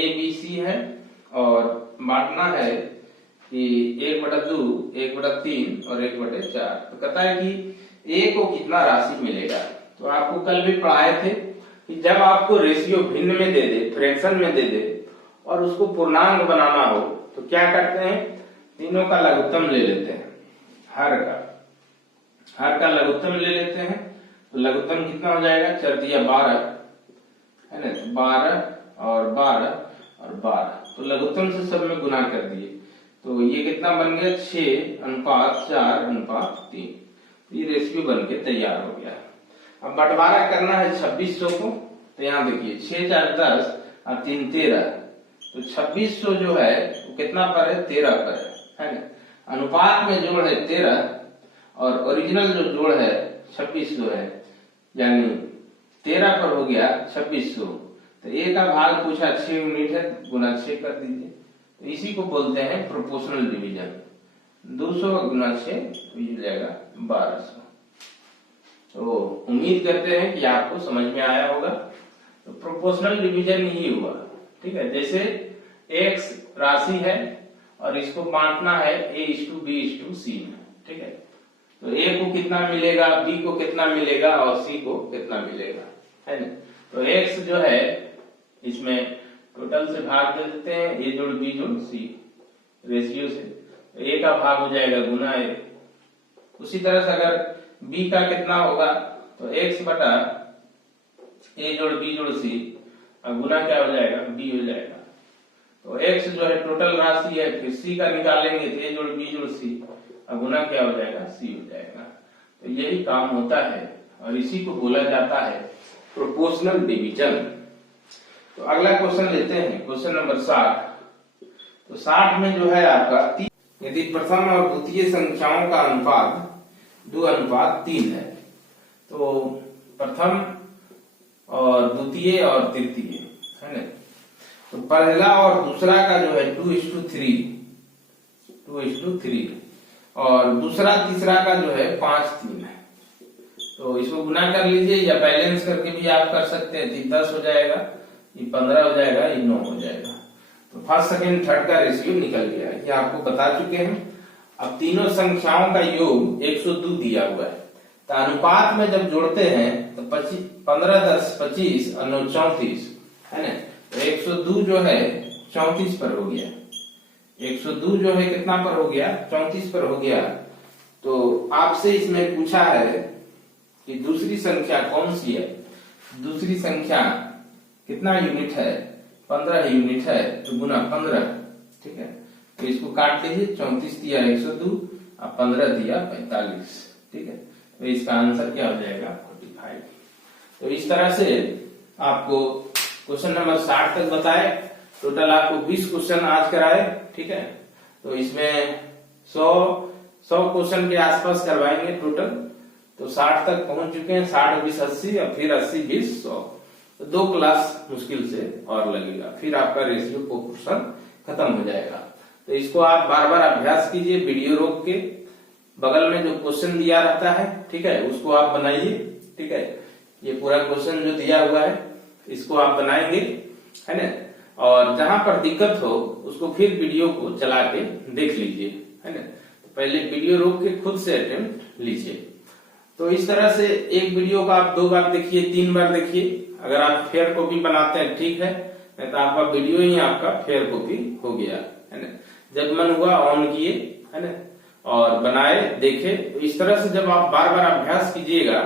ABC है और बांटना है कि 1/2, 1/3 और 1/4। तो कहता है कि A को कितना राशि मिलेगा। तो आपको कल भी पढ़ाए थे कि जब आपको रेशियो भिन्न में दे दे, फ्रैक्शन में दे दे और उसको पूर्णांक बनाना हो तो क्या करते हैं, तीनों का लघुत्तम ले लेते हैं। हर का लघुत्तम ले लेते हैं। तो लघुत्तम कितना हो जाएगा, 4 दिया 12 है ना, 12 और 12 और 12। तो लघुत्तम से सब में गुना कर दिए। तो ये कितना बन गया, 6:4:3। ये रेशियो बन के तैयार हो गया। अब बंटवारा करना है 2600 को। तो यहाँ देखिए 6 4 10 और 3 13। तो 2600 जो है वो कितना पर है, 13 पर है ना। अनुपात में जोड़ है 13 और ओरिजिनल जो जोड़ है 2600 है, यानी 13 पर हो गया 2600। तो A का भाग पूछा 6 यूनिट है, गुना 6 कर दीजिए। तो इसी को बोलते हैं प्रोपोर्शनल डिवीजन। 200 गुना 6 मिल जाएगा 1200। तो उम्मीद करते हैं कि आपको समझ में आया होगा। तो प्रोपोर्शनल डिवीजन ही हुआ, ठीक है। जैसे X राशि है और इसको बांटना है A/B/C में, ठीक है। तो A को कितना मिलेगा, B को कितना मिलेगा और C को कितना मिलेगा, है ना। तो X जो है इसमें टोटल से भाग दे देते हैं, A जोड़ B जोड़ C रेशियो से। तो A का भाग हो जाएगा गुना A। उसी तरह से अगर B का कितना होगा, तो X बटा A जोड़ B जोड़ C और गुना क्या हो जाएगा, B हो जाएगा। तो X जो है टोटल राशि है, फिर C का निकालेंगे तो A जोड़ B जोड़ C और गुना क्या हो जाएगा, C हो जाएगा। तो यही काम होता है और इसी को बोला जाता है प्रोपोर्शनल डिवीजन। तो अगला क्वेश्चन लेते हैं, क्वेश्चन नंबर 60। तो 60 में जो है आपका, यदि प्रथम और द्वितीय संख्याओं का अनुपात 2:3 है, तो प्रथम और द्वितीय और तृतीय है ना, तो पहला और दूसरा का जो है 2:3 और दूसरा तीसरा का जो है 5:3 है। तो इसको गुना कर लीजिए या बैलेंस करके भी आप कर सकते हैं। तो 10 हो जाएगा, ये 15 हो जाएगा, ये 9 हो जाएगा। तो फर्स्ट सेकंड थर्ड का रेशियो निकल गया, ये आपको बता चुके हैं। अब तीनों संख्याओं का योग 102 दिया हुआ है। तो अनुपात में जब जोड़ते हैं तो 15 10 25 और 9 34 है ना। तो 102 जो है 34 पर हो गया। 102 जो है कितना पर हो गया, 34 पर हो गया। तो आपसे इसमें पूछा है कि दूसरी संख्या कौन सी है। दूसरी संख्या कितना यूनिट है, 15 यूनिट है, तो गुना 15, ठीक है। तो इसको काट लीजिए, 34 दिया 102 और 15 दिया 45, ठीक है। तो इसका आंसर क्या हो जाएगा, 45। तो इस तरह से आपको क्वेश्चन नंबर 60 तक बताए। टोटल आपको 20 क्वेश्चन आज कराए, ठीक है। तो इसमें 100 क्वेश्चन के आसपास करवाएंगे टोटल। तो 60 तक पहुंच चुके हैं, 60 20 80 और फिर 80 20 100। तो 2 क्लास मुश्किल से और लगेगा, फिर आपका रेशियो प्रोपोर्शन खत्म हो जाएगा। तो इसको आप बार बार अभ्यास कीजिए, वीडियो रोक के बगल में जो क्वेश्चन दिया रहता है, ठीक है, उसको आप बनाइए, ठीक है। ये पूरा क्वेश्चन जो दिया हुआ है इसको आप बनाएंगे, है ना। और जहां पर दिक्कत हो उसको फिर वीडियो को चला के देख लीजिए, है ना। तो पहले वीडियो रोक के खुद से अटेम्प्ट लीजिए। तो इस तरह से एक वीडियो का आप 2 बार देखिए, 3 बार देखिए। अगर आप फेयर कॉपी बनाते हैं ठीक है, नहीं तो आपका वीडियो ही आपका फेयर कॉपी हो गया, है ना। जब मन हुआ ऑन किए, है ना, और बनाए देखे। तो इस तरह से जब आप बार बार अभ्यास कीजिएगा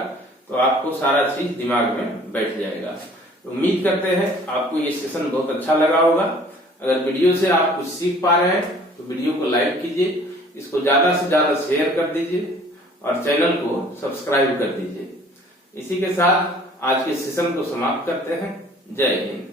तो आपको सारा चीज दिमाग में बैठ जाएगा। तो उम्मीद करते हैं आपको ये सेशन बहुत अच्छा लगा होगा। अगर वीडियो से आप कुछ सीख पा रहे हैं तो वीडियो को लाइक कीजिए, इसको ज्यादा से ज्यादा शेयर कर दीजिए और चैनल को सब्सक्राइब कर दीजिए। इसी के साथ आज के सेशन को समाप्त करते हैं। जय हिंद।